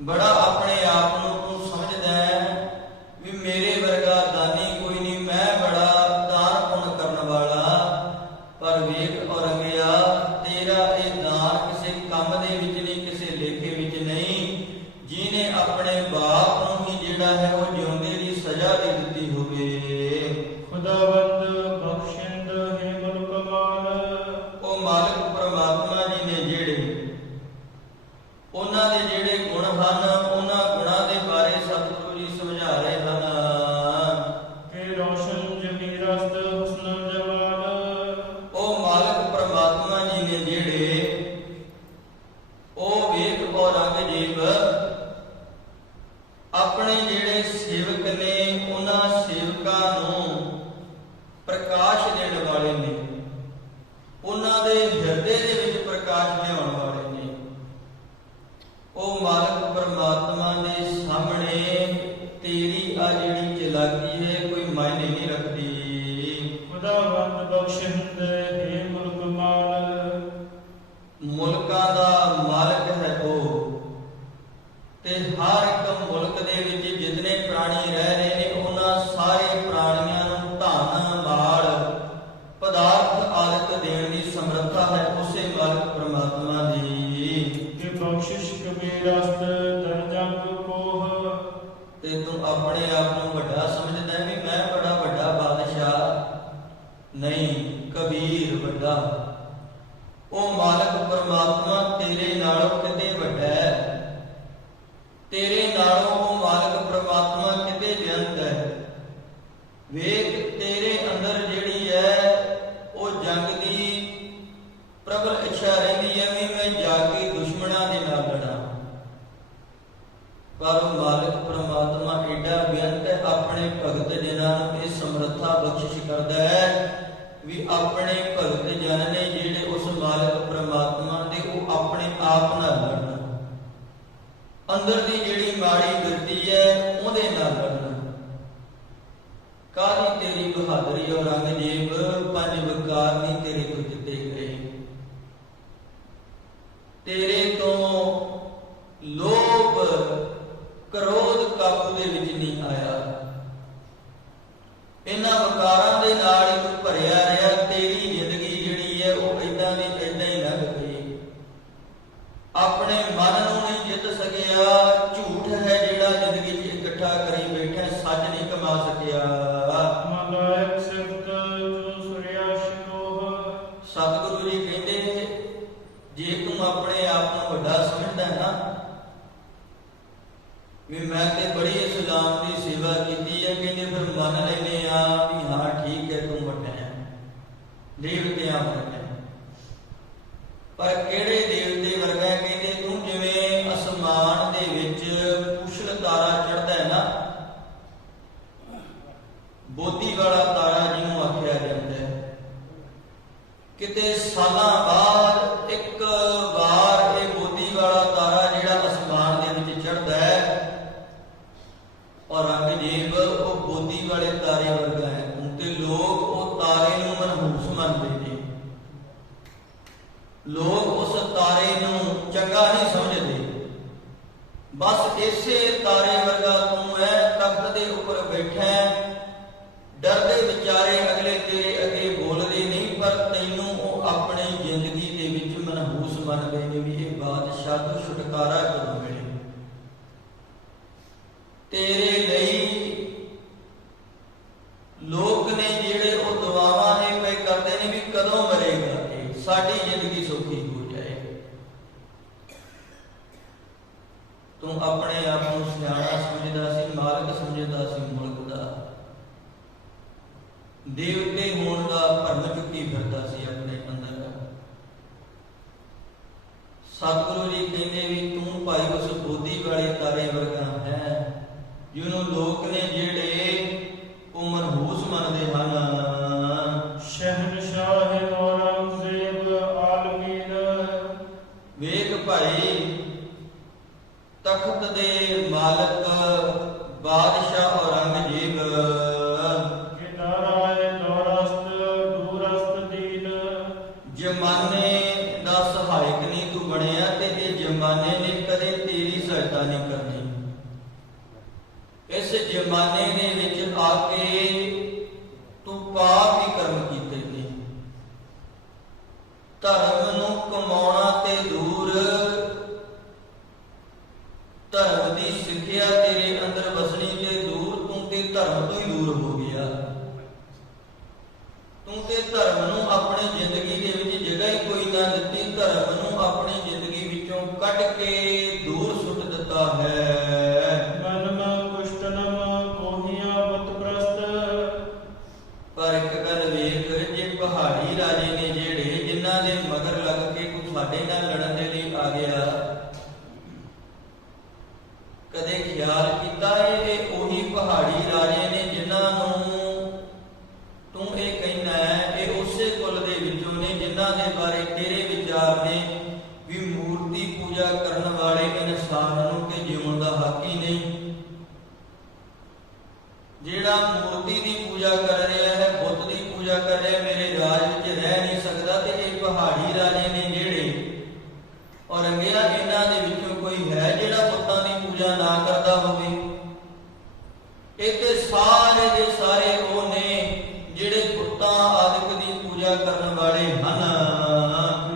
ਬੜਾ ਆਪਣੇ ਆਪ ਨੂੰ ਤੂੰ ਸਮਝਦਾ ਹੈ ਵੀ ਮੇਰੇ ਸਜ਼ਾ ਦੇ ਦਿੱਤੀ ਹੋਵੇ। ਖੁਦਾਵੰਦ ਬਖਸ਼ਿੰਦ ਹੈ ਮੁਲਕ ਮਾਲ। ਉਹ ਮਾਲਕ ਪ੍ਰਮਾਤਮਾ ਜੀ ਨੇ ਜਿਹੜੇ ਉਹਨਾਂ ਦੇ ਜਿਹੜੇ ਗੁਣ ਹਨ, ਉਹਨਾਂ ਗੁਣਾਂ ਦੇ ਬਾਰੇ ਸਤਿਗੁਰੂ ਜੀ ਸਮਝਾ ਰਹੇ ਹਨ ਕਿ ਰੋਸ਼ਨ ਜਮੀਰਸਤ ਹੁਸਨ ਜਮਾਲ। ਉਹ ਮਾਲਕ ਪ੍ਰਮਾਤਮਾ ਜੀ ਨੇ ਜਿਹੜੇ ਉਹ ਵੇਖ ਔਰ ਰੰਗ ਜੀਵ ਆਪਣੇ ਜਿਹੜੇ ਸੇਵਕ ਨੇ ਉਹਨਾਂ ਸੇਵਕਾਂ ਨੂੰ ਪ੍ਰਕਾਸ਼ ਦੇਣ ਵਾਲੇ ਨੇ, ਉਹਨਾਂ ਦੇ ਹਿਰਦੇ ਦੇ ਵਿੱਚ ਪ੍ਰਕਾਸ਼ ਲਿਆਉਣ ਵਾਲੇ ਨੇ। ਉਹ ਮਾਲਕ ਪ੍ਰਮਾਤਮਾ ਦੇ ਸਾਹਮਣੇ ਤੇਰੀ ਆ ਜਿਹੜੀ ਚਲਾਕੀ ਹੈ ਕੋਈ ਮਾਇਨੇ ਨਹੀਂ ਰੱਖਦੀ। ਖੁਦਾਵੰਦ ਬਖਸ਼ਿੰਦ ਹੈ ਮੁਲਕ ਮਾਲ। ਮੁਲਕਾਂ ਦਾ ਮਾਲਕ ਹੈ ਉਹ, ਤੇ ਹਰ ਇੱਕ ਮੁਲਕ ਦੇ ਵਿੱਚ ਜਿਤਨੇ ਪ੍ਰਾਣੀ ਰਹਿ ਰਹੇ ਨੇ ਉਹਨਾਂ ਸਾਰੇ ਪ੍ਰਾਣੀਆਂ ਨੂੰ ਧਨ ਮਾਲ ਪਦਾਰਥ ਆਦਿਕ ਦੇਣ ਦੀ ਸਮਰੱਥਾ ਹੈ ਉਸੇ ਮਾਲਕ ਪ੍ਰਮਾਤਮਾ ਦੀ। ਕਿ ਬਖਸ਼ਿਸ਼ ਕਬੀਰਸਤ ਦਰਜੰਗ ਕੋਹ। ਤੇ ਤੂੰ ਆਪਣੇ ਆਪ ਨੂੰ ਵੱਡਾ ਸਮਝਦਾ ਵੀ ਮੈਂ ਬੜਾ ਵੱਡਾ ਬਾਦਸ਼ਾਹ ਨਹੀਂ, ਕਬੀਰ ਵੱਡਾ। ਉਹ ਮਾਲਕ ਪ੍ਰਮਾਤਮਾ ਤੇਰੇ ਨਾਲੋਂ ਕਿਤੇ ਵੱਡਾ ਹੈ, ਤੇਰੇ ਨਾਲੋਂ ਉਹ ਮਾਲਕ ਪ੍ਰਮਾਤਮਾ ਕਿਤੇ ਬੇਅੰਤ ਹੈ। ਵੇਖ ਤੇਰੇ ਅੰਦਰ ਜਿਹੜੀ ਹੈ ਉਹ ਜੰਗ ਦੀ ਪ੍ਰਬਲ ਇੱਛਾ ਰਹਿੰਦੀ ਹੈ ਵੀ ਮੈਂ ਜਾ ਕੇ ਦੁਸ਼ਮਣਾਂ ਦੇ ਨਾਲ ਲੜਾਂ, ਪਰ ਉਹ ਮਾਲਕ ਪ੍ਰਮਾਤਮਾ ਏਡਾ ਬੇਅੰਤ ਹੈ, ਆਪਣੇ ਭਗਤ ਜਨਾਂ ਨੂੰ ਇਹ ਸਮਰੱਥਾ ਬਖਸ਼ਿਸ਼ ਕਰਦਾ ਹੈ ਵੀ ਆਪਣੇ ਭਗਤ ਜਨ ਨੇ ਜਿਹੜੇ ਉਸ ਮਾਲਕ ਪ੍ਰਮਾਤਮਾ ਦੇ ਉਹ ਆਪਣੇ ਆਪ ਨਾਲ ਲੜਨ, ਅੰਦਰ ਦੀ ਜਿਹੜੀ ਮਾੜੀ ਬਿਰਤੀ ਹੈ ਉਹਦੇ ਨਾਲ ਲੜਨਾ। ਕਾਹਦੀ ਤੇਰੀ ਬਹਾਦਰੀ ਔਰ ਰੰਗਜੀਬ, ਪੰਜ ਵਿਕਾਰ ਨਹੀਂ ਤੇਰੇ ਤੋਂ ਜਿੱਤੇ ਗਏ। ਤੇਰੇ ਤੋਂ ਲੋਭ ਕ੍ਰੋਧ ਕਾਬੂ ਦੇ ਵਿੱਚ ਨਹੀਂ ਆਇਆ। ਇਹਨਾਂ ਵਿਕਾਰਾਂ ਦੇ ਨਾਲ ਹੀ ਤੂੰ ਭਰਿਆ ਰਿਹਾ। ਤੇਰੀ ਜ਼ਿੰਦਗੀ ਜਿਹੜੀ ਹੈ ਉਹ ਏਦਾਂ ਦੀ ਏਦਾਂ ਹੀ ਲੰਘ ਗਈ। ਆਪਣੇ ਮਨ ਨੂੰ ਨਹੀਂ ਜਿੱਤ ਸਕਿਆ। ਝੂਠ ਹੈ ਜਿਹੜਾ ਜ਼ਿੰਦਗੀ 'ਚ ਇਕੱਠਾ ਕਰੀ ਬੈਠਾ, ਸੱਚ ਨਹੀਂ ਕਮਾ ਸਕਿਆ। ਮਲਾਇਕ ਸਿਫਤ ਜੋ ਸੁਰਿਆ ਸ਼ਿਕੋਹ। ਸਤਿਗੁਰੂ ਜੀ ਕਹਿੰਦੇ ਜੇ ਤੂੰ ਆਪਣੇ ਆਪ ਨੂੰ ਵੱਡਾ ਸਮਝਦਾ ਨਾ ਵੀ ਮੈਂ ਤੇ ਬੜੀ ਇਸਲਾਮ ਦੀ ਸੇਵਾ ਕੀਤੀ ਹੈ, ਕਹਿੰਦੇ ਫਿਰ ਮੰਨ ਲੈਨੇ ਆ ਵੀ ਹਾਂ ਠੀਕ ਹੈ ਤੂੰ ਵੱਡਾ ਹੈ, ਦੇਵਤਿਆਂ ਵਰਗਾ। ਪਰ ਕਿਹੜੇ ਦੇਵਤੇ ਵਰਗਾ? ਕਹਿੰਦੇ ਤੂੰ ਜਿਵੇਂ ਅਸਮਾਨ ਦੇ ਵਿੱਚ ਕੁਸ਼ਲ ਤਾਰਾ ਚੜ੍ਹਦਾ ਹੈ ਨਾ, ਬੋਧੀ ਵਾਲਾ ਤਾਰਾ ਜਿਹਨੂੰ ਆਖਿਆ ਜਾਂਦਾ ਹੈ, ਕਿਤੇ ਸਾਲਾਂ ਬਾਅਦ ਇੱਕ ਵਾਰ ਇਹ ਬੋਧੀ ਵਾਲਾ ਤਾਰਾ ਜਿਹੜਾ ਅਸਮਾਨ ਦੇ ਵਿੱਚ ਚੜ੍ਹਦਾ ਹੈ ਔਰ ਰੰਗਜੀਬ ਉਹ ਬੋਧੀ ਵਾਲੇ ਤਾਰੇ ਵਰਗਾ ਹੈ, ਤੇ ਲੋਕ ਉਹ ਤਾਰੇ ਨੂੰ ਮਨਹੂਸ ਮੰਨਦੇ ਨੇ। ਲੋਕ ਉਸ ਤਾਰੇ ਨੂੰ ਚੰਗਾ ਨਹੀਂ ਸਮਝਦੇ। ਬਸ ਇਸੇ ਤਾਰੇ ਵਰਗਾ ਤੂੰ ਹੈ, ਤਖਤ ਦੇ ਉੱਪਰ ਬੈਠਾ ਹੈ, ਡਰਦੇ ਵਿਚਾਰੇ ਅਗਲੇ ਤੇਰੇ ਅੱਗੇ ਬੋਲਦੇ ਨਹੀਂ, ਪਰ ਤੈਨੂੰ ਉਹ ਆਪਣੀ ਜ਼ਿੰਦਗੀ ਦੇ ਵਿੱਚ ਮਨਹੂਸ ਮੰਨਦੇ ਨੇ ਵੀ ਇਹ ਬਾਦਸ਼ਾਹ ਤੋਂ ਛੁਟਕਾਰਾ ਕਦੋਂ ਮਿਲੇ। ਤੇਰੇ ਲਈ ਲੋਕ ਨੇ ਜਿਹੜੇ ਉਹ ਦੁਆਵਾਂ ਨੇ ਪਏ ਕਰਦੇ ਨੇ ਵੀ ਕਦੋਂ ਮਰੇਗਾ ਇਹ, ਸਾਡੀ ਜ਼ਿੰਦਗੀ ਸੌਖੀ ਹੋ ਜਾਏ। ਤੂੰ ਆਪਣੇ ਆਪ ਨੂੰ ਸਿਆਣਾ ਸਮਝਦਾ ਸੀ, ਮਾਲਕ ਸਮਝਦਾ ਸੀ ਮੁਲਕ ਦਾ, ਦੇਵਤੇ ਹੋਣ ਦਾ ਭਰਮ ਚੁੱਕੀ ਫਿਰਦਾ ਸੀ ਆਪਣੇ ਅੰਦਰ। ਸਤਿਗੁਰੂ ਜੀ ਕਹਿੰਦੇ ਵੀ ਤੂੰ ਭਾਈ ਉਸ ਬੋਧੀ ਵਾਲੇ ਤਾਰੇ ਵਰਗਾ ਹੈ ਜਿਹਨੂੰ ਲੋਕ ਨੇ ਜਿਹੜੇ ਉਹ ਮਨਹੂਸ ਮੰਨਦੇ ਹਨ। ਸ਼ਹਿਨਸ਼ਾਹ ਔਰੰਗਜ਼ੇਬ ਆਲਮੀਰ। ਵੇਖ ਭਾਈ ਤਖਤ ਦੇ ਮਾਲਕ ਬਾਦਸ਼ਾਹ ਔਰੰਗਜ਼ੇਬ, ਜਮਾਨੇ ਦਾ ਸਹਾਇਕ ਨਹੀਂ ਤੂੰ ਬਣਿਆ ਤੇ ਇਹ ਜਮਾਨੇ ਨੇ ਕਦੇ ਤੇਰੀ ਸਹਾਇਤਾ ਨਹੀਂ ਕਰਨੀ। ਇਸ ਜਮਾਨੇ ਦੇ ਵਿੱਚ ਆ ਕੇ ਤੂੰ ਪਾਪ ਹੀ ਕਰਮ ਕੀਤੇ ਨੇ। ਧਰਮ ਨੂੰ ਕਮਾਉਣਾ ਤੇ ਦੂਰ, ਧਰਮ ਦੀ ਸਿੱਖਿਆ ਤੇਰੇ ਅੰਦਰ ਵਸਣੀ ਤੇ ਦੂਰ, ਤੂੰ ਤੇ ਧਰਮ ਤੋਂ ਹੀ ਦੂਰ ਹੋ ਗਿਆ। ਤੂੰ ਤੇ ਧਰਮ ਨੂੰ ਆਪਣੀ ਜ਼ਿੰਦਗੀ ਦੇ ਵਿੱਚ ਜਗ੍ਹਾ ਹੀ ਕੋਈ ਨਾ ਦਿੱਤੀ, ਧਰਮ ਨੂੰ ਆਪਣੀ ਜ਼ਿੰਦਗੀ ਵਿੱਚੋਂ ਕੱਢ ਕੇ ਦੂਰ ਸੁੱਟ ਦਿੱਤਾ ਹੈ। ਮਨਮ ਕੁਸ਼ਟਨਮ ਕੋਹੀਆ ਬੁੱਤ ਪ੍ਰਸਤ। ਪਰ ਇੱਕ ਗੱਲ ਵੇਖ, ਜੇ ਪਹਾੜੀ ਰਾਜੇ ਨੇ ਜਿਹੜੇ ਜਿਨ੍ਹਾਂ ਦੇ ਮਗਰ ਲੱਗ ਕੇ ਕੋਈ ਸਾਡੇ ਨਾਲ ਲੜਨ ਦੇ ਲਈ ਆ ਗਿਆ, ਕਦੇ ਖਿਆਲ ਕੀਤਾ ਇਹ ਉਹੀ ਪਹਾੜੀ ਰਾਜੇ ਨੇ ਜਿਨ੍ਹਾਂ ਨੂੰ ਤੂੰ ਇਹ ਕਹਿਣਾ ਹੈ ਇਹ ਉਸੇ ਕੁਲ ਦੇ ਵਿੱਚੋਂ ਨੇ ਜਿਨ੍ਹਾਂ ਦੇ ਬਾਰੇ ਤੇਰੇ ਵਿਚਾਰ ਨੇ ਵੀ ਮੂਰਤੀ ਪੂਜਾ ਕਰਨ ਵਾਲੇ ਇਨਸਾਨ ਨੂੰ ਤੇ ਜਿਉਣ ਦਾ ਹੱਕ ਹੀ ਨਹੀਂ। ਜਿਹੜਾ ਮੂਰਤੀ ਦੀ ਪੂਜਾ ਕਰ ਰਿਹਾ ਹੈ, ਬੁੱਤ ਦੀ ਪੂਜਾ ਕਰ ਰਿਹਾ, ਮੇਰੇ ਰਾਜ ਵਿੱਚ ਰਹਿ ਨਹੀਂ ਸਕਦਾ। ਤੇ ਇਹ ਪਹਾੜੀ ਰਾਜੇ ਨੇ ਜਿਹੜੇ, ਔਰ ਅੰਗਿਆ ਇਹਨਾਂ ਦੇ ਵਿੱਚੋਂ ਕੋਈ ਹੈ ਜਿਹੜਾ ਬੁੱਤਾਂ ਦੀ ਪੂਜਾ ਨਾ ਕਰਦਾ ਹੋਵੇ? ਇਹ ਤੇ ਸਾਰੇ ਦੇ ਸਾਰੇ ਉਹ ਨੇ ਜਿਹੜੇ ਬੁੱਤਾਂ ਆਦਿਕ ਦੀ ਪੂਜਾ ਕਰਨ ਵਾਲੇ ਹਨ।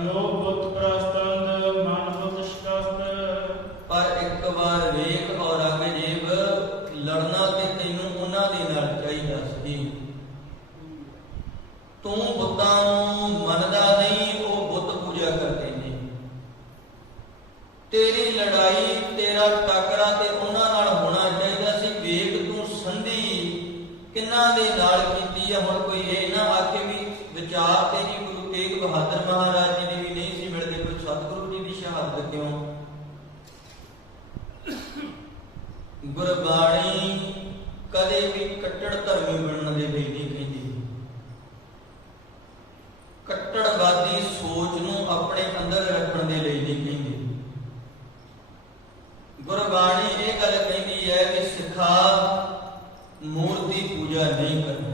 ਜੋ ਬੁੱਤ ਪ੍ਰਸਤੰਦ ਮਨ ਬੁੱਤ ਸ਼ਕਸਤ। ਪਰ ਇੱਕ ਵਾਰ ਵੇਖ ਔਰੰਗਜ਼ੇਬ, ਲੜਨਾ ਤੇ ਤੈਨੂੰ ਉਹਨਾਂ ਦੇ ਨਾਲ ਚਾਹੀਦਾ ਸੀ। ਤੂੰ ਬੁੱਤਾਂ ਨੂੰ ਮੰਨਦਾ ਨਹੀਂ, ਉਹ ਬੁੱਤ ਪੂਜਾ ਕਰਦੇ ਨੇ। ਤੇਰੀ ਲੜਾਈ, ਤੇਰਾ ਟੱਕਰਾ ਤੇ ਉਹਨਾਂ ਨਾਲ ਹੋਣਾ ਚਾਹੀਦਾ ਸੀ। ਵੇਖ ਤੂੰ ਸੰਧੀ ਕਿਹਨਾਂ ਦੇ ਨਾਲ ਕੀਤੀ ਹੈ। ਹੁਣ ਕੋਈ ਇਹ ਨਾ ਆਖੇ ਵੀ ਵਿਚਾਰ ਤੇ ਜੀ ਗੁਰੂ ਤੇਗ ਬਹਾਦਰ ਮਹਾਰਾਜ ਜੀ ਦੀ ਵੀ ਨਹੀਂ ਸੀ ਮਿਲਦੇ, ਕੋਈ ਸਤਿਗੁਰੂ ਜੀ ਦੀ ਸ਼ਹਾਦਤ ਕਿਉਂ? ਗੁਰਬਾਣੀ ਕਦੇ ਵੀ ਕੱਟੜ ਧਰਮੀ ਬਣਨ ਦੇ ਲਈ ਨਹੀਂ ਕਹਿੰਦੀ। ਕੱਟੜਵਾਦੀ ਸੋਚ ਨੂੰ ਆਪਣੇ ਅੰਦਰ ਰੱਖਣ ਦੇ ਲਈ ਨਹੀਂ ਕਹਿੰਦੀ। ਗੁਰਬਾਣੀ ਇਹ ਗੱਲ ਕਹਿੰਦੀ ਹੈ ਕਿ ਸਿੱਖਾ ਮੂਰਤੀ ਪੂਜਾ ਨਹੀਂ ਕਰਨੀ,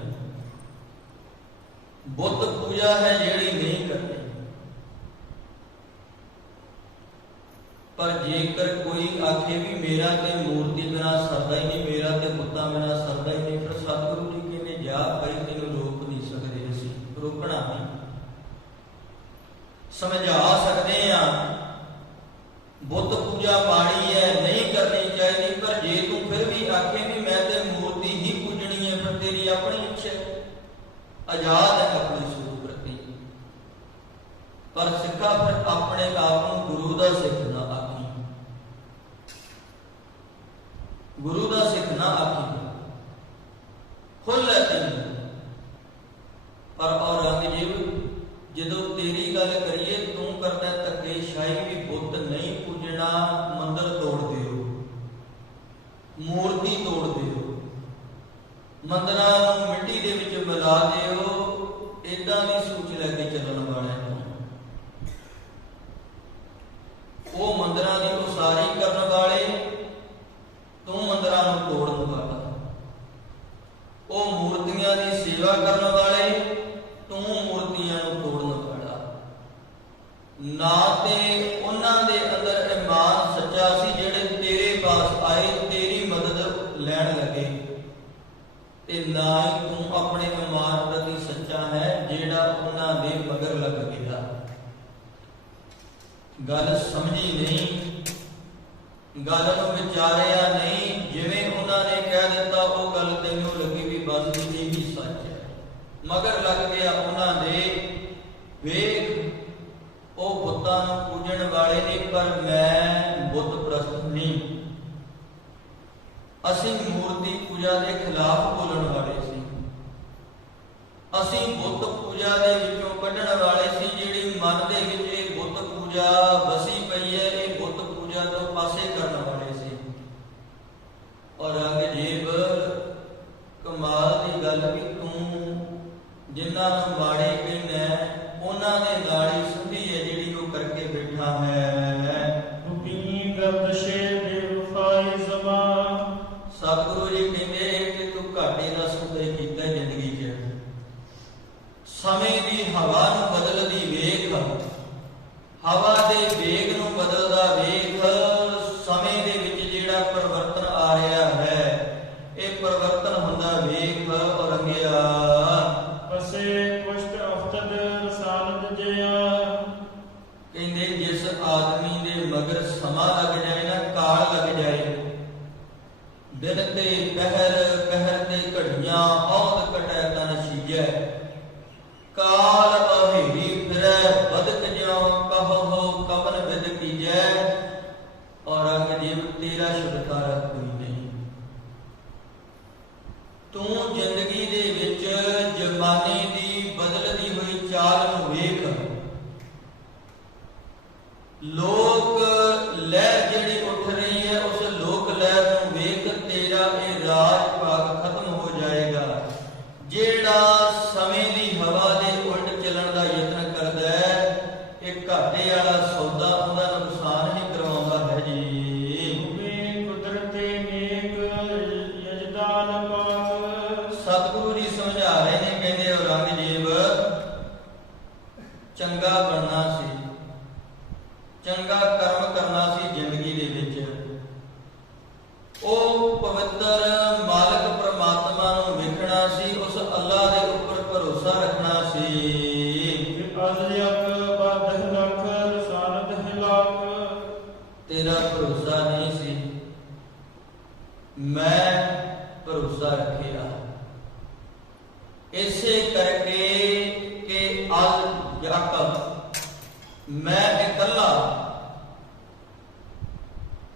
ਬੁੱਤ ਪੂਜਾ ਹੈ ਜਿਹੜੀ ਨਹੀਂ ਕਰਨੀ। ਪਰ ਜੇਕਰ ਕੋਈ ਆਖੇ ਵੀ ਮੇਰਾ ਤੇ ਮੂਰਤੀ ਬਿਨਾਂ ਸਰਦਾ ਹੀ ਨਹੀਂ, ਮੇਰਾ ਤੇ ਬੁੱਤਾਂ ਬਿਨਾਂ ਸਰਦਾ ਹੀ ਨਹੀਂ, ਫਿਰ ਸਤਿਗੁਰੂ ਜੀ ਕਹਿੰਦੇ ਜਾ ਭਾਈ ਤੈਨੂੰ ਰੋਕ ਨਹੀਂ ਸਕਦੇ, ਅਸੀਂ ਰੋਕਣਾ ਨਹੀਂ, ਸਮਝਾ ਸਕਦੇ ਆ। ਬੁੱਤ ਪੂਜਾ ਮਾੜੀ ਹੈ, ਨਹੀਂ ਕਰਨੀ ਚਾਹੀਦੀ। ਪਰ ਜੇ ਤੂੰ ਫਿਰ ਵੀ ਆਖੇ ਵੀ ਮੈਂ ਤੇ ਮੂਰਤੀ ਹੀ ਪੂਜਣੀ ਹੈ, ਫਿਰ ਤੇਰੀ ਆਪਣੀ ਇੱਛਾ, ਆਜ਼ਾਦ ਹੈ ਆਪਣੀ ਸੋਚ ਪ੍ਰਤੀ। ਪਰ ਸਿੱਖਾ ਫਿਰ ਆਪਣੇ ਆਪ ਨੂੰ ਗੁਰੂ ਦਾ ਸਿੱਖ ਨਾ ਆਖੀ, ਗੁਰੂ ਦਾ ਸਿੱਖ ਨਾ ਆਖੀ, ਖੁੱਲ੍ਹ ਹੈ ਤੈਨੂੰ। ਪਰ ਔਰੰਗਜ਼ੇਬ, ਜਦੋਂ ਤੇਰੀ ਗੱਲ ਕਰੀਏ ਤੂੰ ਕਰਦਾ ਧੱਕੇਸ਼ਾਹੀ ਵੀ ਬੁੱਤ ਨਹੀਂ ਪੂਜਣਾ, ਮੰਦਰ ਤੋੜ ਦਿਓ, ਮੂਰਤੀ ਤੋੜ ਦਿਓ, ਮੰਦਰਾਂ ਨੂੰ ਮਿੱਟੀ ਦੇ ਵਿੱਚ ਮਿਲਾ ਦਿਓ। ਏਦਾਂ ਦੀ ਸੋਚ ਲੈ ਕੇ ਚੱਲਣ ਵਾਲਾ ਹੈ। ਉਹ ਮੰਦਰਾਂ ਦੀ ਉਸਾਰੀ ਕਰਨ ਵਾਲੇ, ਤੂੰ ਮੰਦਰਾਂ ਨੂੰ ਤੋੜਨ ਵਾਲਾ। ਉਹ ਮੂਰਤੀਆਂ ਦੀ ਸੇਵਾ ਕਰਨ ਵਾਲੇ, ਤੂੰ ਮੂਰਤੀਆਂ ਨੂੰ ਤੋੜਨ ਵਾਲਾ। ਨਾ ਤੇ ਉਹਨਾਂ ਦੇ ਅੰਦਰ ਇਮਾਨ ਸੱਚਾ ਸੀ ਜਿਹੜੇ ਤੇਰੇ ਪਾਸ ਆਏ, ਤੇਰੀ ਮਦਦ ਲੈਣ ਲੱਗੇ, ਤੇ ਨਾ ਹੀ ਤੂੰ ਆਪਣੇ ਇਮਾਨ ਪ੍ਰਤੀ ਸੱਚਾ ਹੈ ਜਿਹੜਾ ਉਹਨਾਂ ਦੇ ਮਗਰ ਲੱਗ ਗਿਆ। ਗੱਲ ਸਮਝੀ ਨਹੀਂ, ਗੱਲ ਨੂੰ ਵਿਚਾਰਿਆ ਨਹੀਂ। ਜਿਵੇਂ ਉਹਨਾਂ ਨੇ ਕਹਿ ਦਿੱਤਾ ਉਹ ਗੱਲ ਤੈਨੂੰ ਲੱਗੀ ਵੀ ਬਸ ਇਹ ਹੀ ਸੱਚ ਹੈ, ਮਗਰ ਲੱਗ ਗਿਆ ਉਹਨਾਂ ਦੇ। ਵੇਖ ਉਹ ਬੁੱਤਾਂ ਨੂੰ ਪੂਜਣ ਵਾਲੇ ਨੇ, ਪਰ ਮੈਂ ਬੁੱਤ ਪ੍ਰਸਤ ਨਹੀਂ। ਅਸੀਂ ਮੂਰਤੀ ਪੂਜਾ ਦੇ ਖਿਲਾਫ ਬੋਲਣ ਵਾਲੇ ਸੀ। ਅਸੀਂ ਬੁੱਤ ਪੂਜਾ ਦੇ ਵਿੱਚੋਂ ਕੱਢਣ ਵਾਲੇ ਸੀ। ਜਿਹੜੀ ਮਨ ਦੇ ਵਿੱਚ ਇਹ ਬੁੱਤ ਪੂਜਾ ਵਸੀ ਪਈ ਹੈ, ਇਹ ਬੁੱਤ ਪੂਜਾ ਤੋਂ ਪਾਸੇ ਕਰਨ ਵਾਲੇ ਸੀ। ਔਰੰਗਜ਼ੇਬ, ਕਮਾਲ ਦੀ ਗੱਲ ਵੀ ਤੂੰ ਜਿਨ੍ਹਾਂ ਨੂੰ ਮਾੜੇ ਕਹਿੰਦਾ ਉਹਨਾਂ ਦੇ ਨਾਲ ਹੀ ਸੰਧੀ ਹੈ ਜਿਹੜੀ ਉਹ ਕਰਕੇ ਬੈਠਾ ਹੈ। ਸਤਿਗੁਰੂ ਜੀ ਕਹਿੰਦੇ ਕਿ ਤੂੰ ਘਾਟੇ ਦਾ ਸੌਦਾ ਕੀਤਾ ਜ਼ਿੰਦਗੀ 'ਚ। ਸਮੇਂ ਦੀ ਹਵਾ ਨੂੰ ਬਦਲਦੀ ਵੇਖ, ਹਵਾ ਦੇ ਵੇਗ ਨੂੰ ਬਦਲਦਾ ਵੇਖ। ਸਮੇਂ ਦੇ ਵਿੱਚ ਜਿਹੜਾ ਪਰਿਵਰਤਨ ਆ ਰਿਹਾ ਹੈ, ਇਹ ਪਰਿਵਰਤਨ ਹੁੰਦਾ ਵੇਖ। ਔਰੰਗਿਆ ਪਸੇ ਕੁਸ਼ਟ ਅਫਤਦ ਰਸਾਨਦ ਜਿਆ। ਕਹਿੰਦੇ ਜਿਸ ਆਦਮੀ ਦੇ ਮਗਰ ਸਮਾਂ ਲੱਗ ਜਾਏ ਨਾ, ਕਾਲ ਲੱਗ ਜਾਏ, ਦਿਨ ਤੇ ਪਹਿਰ, ਪਹਿਰ ਤੇ ਤੂੰ ਜ਼ਿੰਦਗੀ ਦੇ ਵਿੱਚ ਜ਼ਮਾਨੇ ਦੀ ਬਦਲਦੀ ਹੋਈ ਚਾਲ ਨੂੰ ਵੇਖ। ਲੋਕ ਲਹਿਰ ਜਿਹੜੀ ਉੱਠ ਰਹੀ ਹੈ, ਉਸ ਲੋਕ ਲਹਿਰ ਨੂੰ ਵੇਖ ਤੇਰਾ ਇਹ ਰਾਜ ਭਾਗ ਖਤਮ ਹੋ ਜਾਏਗਾ। ਜਿਹੜਾ ਸਮੇਂ ਦੀ ਹਵਾ ਦੇ ਉਲਟ ਚੱਲਣ ਦਾ ਯਤਨ ਕਰਦਾ ਹੈ, ਇਹ ਘਾਟੇ ਵਾਲਾ ਸੌਦਾ ਉਹਦਾ ਨੁਕਸਾਨ ਹੀ ਕਰਵਾਉਂਦਾ ਹੈ ਜੀ। ਸਤਿਗੁਰੂ ਜੀ ਸਮਝਾ ਰਹੇ ਨੇ, ਕਹਿੰਦੇ ਔਰੰਗਜ਼ੇਬ ਚੰਗਾ ਬਣਨਾ ਸੀ, ਚੰਗਾ ਕਰਮ ਕਰਨਾ ਸੀ ਜ਼ਿੰਦਗੀ ਦੇ ਵਿੱਚ। ਉਹ ਪਵਿੱਤਰ ਮਾਲਕ ਪ੍ਰਮਾਤਮਾ ਨੂੰ ਵੇਖਣਾ ਸੀ, ਉਸ ਅੱਲਾਹ ਦੇ ਉੱਪਰ ਭਰੋਸਾ ਰੱਖਣਾ ਸੀ। ਤੇਰਾ ਭਰੋਸਾ ਨਹੀਂ ਸੀ, ਮੈਂ ਭਰੋਸਾ ਰੱਖਿਆ। ਇਸੇ ਕਰਕੇ ਕਿ ਮੈਂ ਇਕੱਲਾ,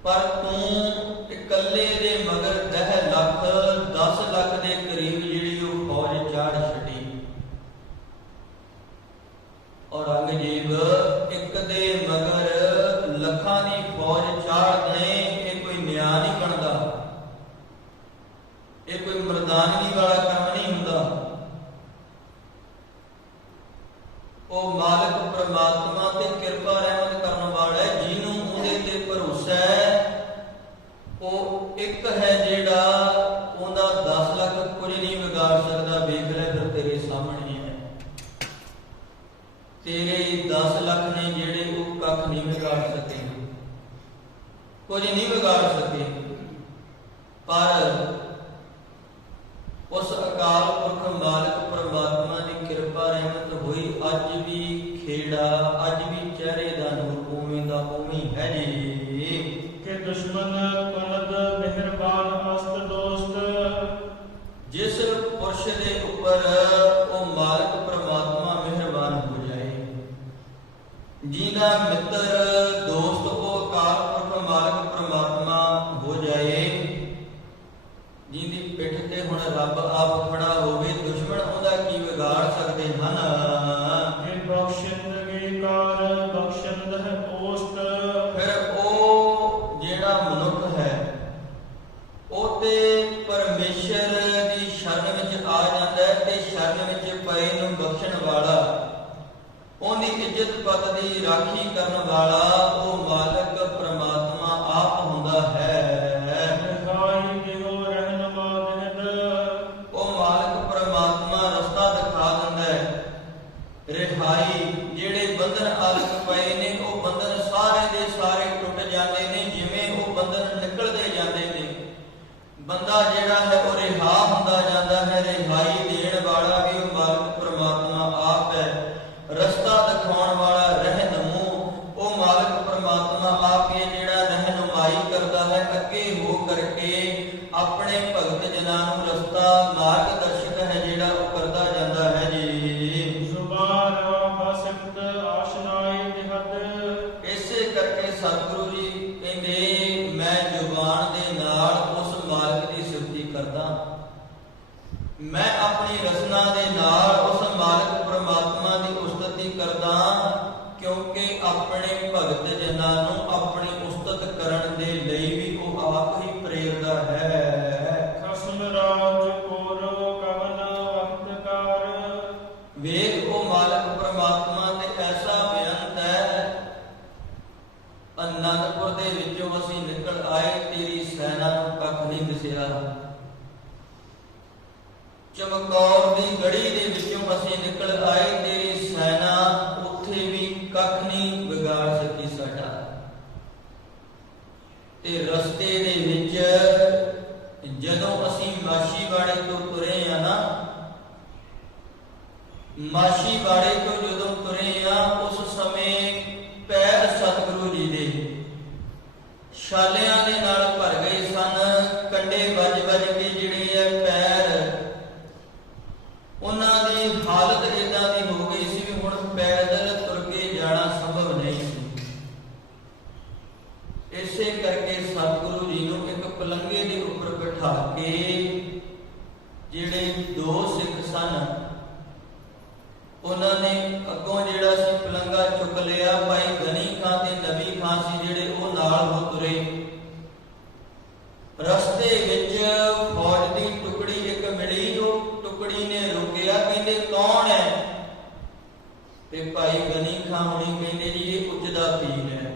ਪਰ ਤੂੰ ਇਕੱਲੇ ਦੇ ਮਗਰ 10 ਲੱਖ 10 ਲੱਖ ਦੇ ਕਰੀਬ ਜਿਹੜੀ ਉਹ ਫੌਜ ਚਾੜ ਛੱਡੀ। ਔਰੰਗਜ਼ੇਬ ਇੱਕ ਦੇ ਮਗਰ ਲੱਖਾਂ ਦੀ ਫੌਜ ਚਾੜ ਦੇ, ਇਹ ਕੋਈ ਨਿਆਂ ਨਹੀਂ ਬਣਦਾ, ਇਹ ਕੋਈ ਮਰਦਾਨਗੀ ਵਾਲਾ ਕੰਮ ਨਹੀਂ ਹੁੰਦਾ। ਉਹ ਮਾਲਕ ਪ੍ਰਮਾਤਮਾ ਤੇ ਕਿਰਪਾ ਰਹਿਮਤ ਕਰਨ ਵਾਲਾ ਹੈ, ਜਿਹਨੂੰ ਉਹਦੇ ਤੇ ਭਰੋਸਾ ਹੈ। ਉਹ ਇੱਕ ਹੈ ਜਿਹੜਾ ਉਹਦਾ 10 ਲੱਖ ਕੁਝ ਨਹੀਂ ਵਿਗਾੜ ਸਕਦਾ। ਵੇਖ ਲੈ ਫਿਰ ਤੇਰੇ ਸਾਹਮਣੇ ਹੈ, ਤੇਰੇ 10 ਲੱਖ ਨੇ ਜਿਹੜੇ ਉਹ ਕੱਖ ਨਹੀਂ ਵਿਗਾੜ ਸਕੇ, ਕੁਝ ਨਹੀਂ ਵਿਗਾੜ ਸਕੇ। ਪਰ ਉਸ ਅਕਾਲ ਪੁਰਖ ਮਾਲਕ ਪ੍ਰਮਾਤਮਾ ਦੀ ਕਿਰਪਾ ਰਹਿਮਤ ਹੋਈ, ਅੱਜ ਵੀ ਖੇੜਾ, ਅੱਜ ਵੀ ਚਿਹਰੇ ਦਾ ਨੂਰ ਉਵੇਂ ਦਾ ਉਵੇਂ ਹੈ ਜੀ। ਕਿ ਦੁਸ਼ਮਨ ਕੁਲਦ ਮਿਹਰਬਾਨ ਅਸਤ ਦੋਸਤ। ਜਿਸ ਪੁਰਸ਼ ਦੇ ਉੱਪਰ ਉਹ ਮਾਲਕ ਪ੍ਰਮਾਤਮਾ ਮਿਹਰਬਾਨ ਹੋ ਜਾਏ, ਜਿਹਦਾ ਮਿੱਤਰ ਦੋਸਤ ਉਹ ਅਕਾਲ ਪੁਰਖ ਮਾਲਕ ਪ੍ਰਮਾਤਮਾ ਹੋ ਜਾਏ, ਜਿਹਦੀ ਪਿੱਠ ਤੇ ਹੁਣ ਰੱਬ ਆਪ ਖੜਾ ਹੋਵੇ, ਦੁਸ਼ਮਣ ਉਹਦਾ ਕੀ ਵਿਗਾੜ ਸਕਦੇ ਹਨ। ਫਿਰ ਉਹ ਜਿਹੜਾ ਮਨੁੱਖ ਹੈ, ਉਹ ਤੇ ਪਰਮੇਸ਼ਰ ਦੀ ਸ਼ਰਨ ਵਿੱਚ ਆ ਜਾਂਦਾ ਹੈ ਤੇ ਸ਼ਰਨ ਵਿੱਚ ਪਏ ਨੂੰ ਬਖਸ਼ਣ ਵਾਲਾ, ਉਹਦੀ ਇੱਜ਼ਤ ਪਤ ਦੀ ਰਾਖੀ ਕਰਨ ਵਾਲਾ ਉਹ ਮਾਲਕ ਪ੍ਰਮਾਤਮਾ ਆਪ ਹੁੰਦਾ ਹੈ। ਰਿਹਾਈ, ਜਿਹੜੇ ਬੰਧਨ ਆਲਕ ਪਏ ਨੇ, ਉਹ ਬੰਧਨ ਸਾਰੇ ਦੇ ਸਾਰੇ ਟੁੱਟ ਜਾਂਦੇ ਨੇ, ਜਿਵੇਂ ਉਹ ਬੰਧਨ ਨਿਕਲਦੇ ਜਾਂਦੇ ਨੇ। ਬੰਦਾ ਜਿਹੜਾ ਹੈ ਉਹ ਰਿਹਾ ਹੁੰਦਾ ਜਾਂਦਾ ਹੈ। ਰਿਹਾਈ ਦੇਣ ਵਾਲਾ ਵੀ ਉਹ ਮਾਲਕ ਪ੍ਰਮਾਤਮਾ ਆਪ ਹੈ। ਰਸਤਾ ਦਿਖਾਉਣ ਵਾਲਾ ਰਹਿਨੁਮਾ ਉਹ ਮਾਲਕ ਪ੍ਰਮਾਤਮਾ ਆਪ ਹੀ, ਜਿਹੜਾ ਰਹਿਨੁਮਾਈ ਕਰਦਾ ਹੈ ਅੱਗੇ ਹੋ ਕਰਕੇ ਆਪਣੇ ਭਗਤ ਜਨਾਂ ਨੂੰ ਰਸਤਾ, ਮਾਰਗਦਰਸ਼ਕ ਹੈ ਜਿਹੜਾ ਉਹ ਕਰਦਾ ਜਾਂਦਾ ਹੈ ਜੀ। ਇਸੇ ਕਰਕੇ ਸਤਿਗੁਰੂ ਜੀ ਕਹਿੰਦੇ, ਮੈਂ ਜ਼ੁਬਾਨ ਦੇ ਨਾਲ ਉਸ ਮਾਲਕ ਦੀ ਸਿਫਤੀ ਕਰਦਾ, ਮੈਂ ਆਪਣੀ ਰਸਨਾ ਦੇ ਨਾਲ ਉਸ ਮਾਲਕ ਪ੍ਰਮਾਤਮਾ ਦੀ ਉਸਤਤੀ ਕਰਦਾ, ਕਿਉਂਕਿ ਆਪਣੇ ਭਗਤ ਜਨਾਂ ਨੂੰ ਆਪਣੀ ਉਸਤਤ ਕਰਨ ਦੇ ਲਈ ਵੀ ਉਹ ਆਪ ਹੀ ਪ੍ਰੇਰਦਾ ਹੈ। ਖਸਮ ਰਾਜ ਕੋਰੋ ਕਵਨ ਵਕਤਕਾਰ। ਵੇਖ ਉਹ ਮਾਲਕ ਪ੍ਰਮਾਤਮਾ ਤੇ ਐਸਾ ਬੇਅੰਤ ਹੈ। ਅਨੰਦਪੁਰ ਦੇ ਵਿੱਚੋਂ ਅਸੀਂ ਨਿਕਲ ਆਏ, ਤੇਰੀ ਸੈਨਾ ਨੂੰ ਕੱਖ ਨਹੀਂ ਦਿਸਿਆ। ਚਮਕੌਰ ਦੀ ਗੜੀ ਦੇ ਵਿੱਚੋਂ ਅਸੀਂ ਨਿਕਲ ਆਏ, ਤੇਰੀ ਸੈਨਾ ਉੱਥੇ ਵੀ ਕੱਖ ਨਹੀਂ ਵਿਗਾੜ ਸਕੀ ਸਾਡਾ। ਤੇ ਰਸਤੇ ਦੇ ਵਿੱਚ ਜਦੋਂ ਅਸੀਂ ਮਾਛੀਵਾੜੇ ਤੋਂ ਤੁਰੇ ਆ ਨਾ, ਮਾਛੀਵਾੜੇ ਤੋਂ ਜਦੋਂ ਤੁਰੇ ਆ, ਉਸ ਸਮੇਂ ਪੈਰ ਸਤਿਗੁਰੂ ਜੀ ਦੇ ਛਾਲਿਆਂ ਦੇ ਨਾਲ ਭਰ ਗਏ ਸਨ। ਕੰਡੇ ਵੱਜ ਵੱਜ ਕੇ ਜਿਹੜੇ ਆ ਪੈਰ, ਉਹਨਾਂ ਦੀ ਹਾਲਤ ਏਦਾਂ ਦੀ ਹੋ ਗਈ ਸੀ ਵੀ ਹੁਣ ਪੈਦਲ ਤੁਰ ਕੇ ਜਾਣਾ ਸੰਭਵ ਨਹੀਂ ਸੀ। ਇਸੇ ਕਰਕੇ ਸਤਿਗੁਰੂ ਜੀ ਨੂੰ ਇੱਕ ਪਲੰਘੇ ਦੇ ਉੱਪਰ ਬਿਠਾ ਕੇ ਕਹਿੰਦੇ ਕੌਣ ਹੈ? ਤੇ ਭਾਈ ਗਨੀ ਖਾਂ ਹੁਣੀ ਕਹਿੰਦੇ ਜੀ ਇਹ ਉੱਚ ਦਾ ਪੀਰ ਹੈ।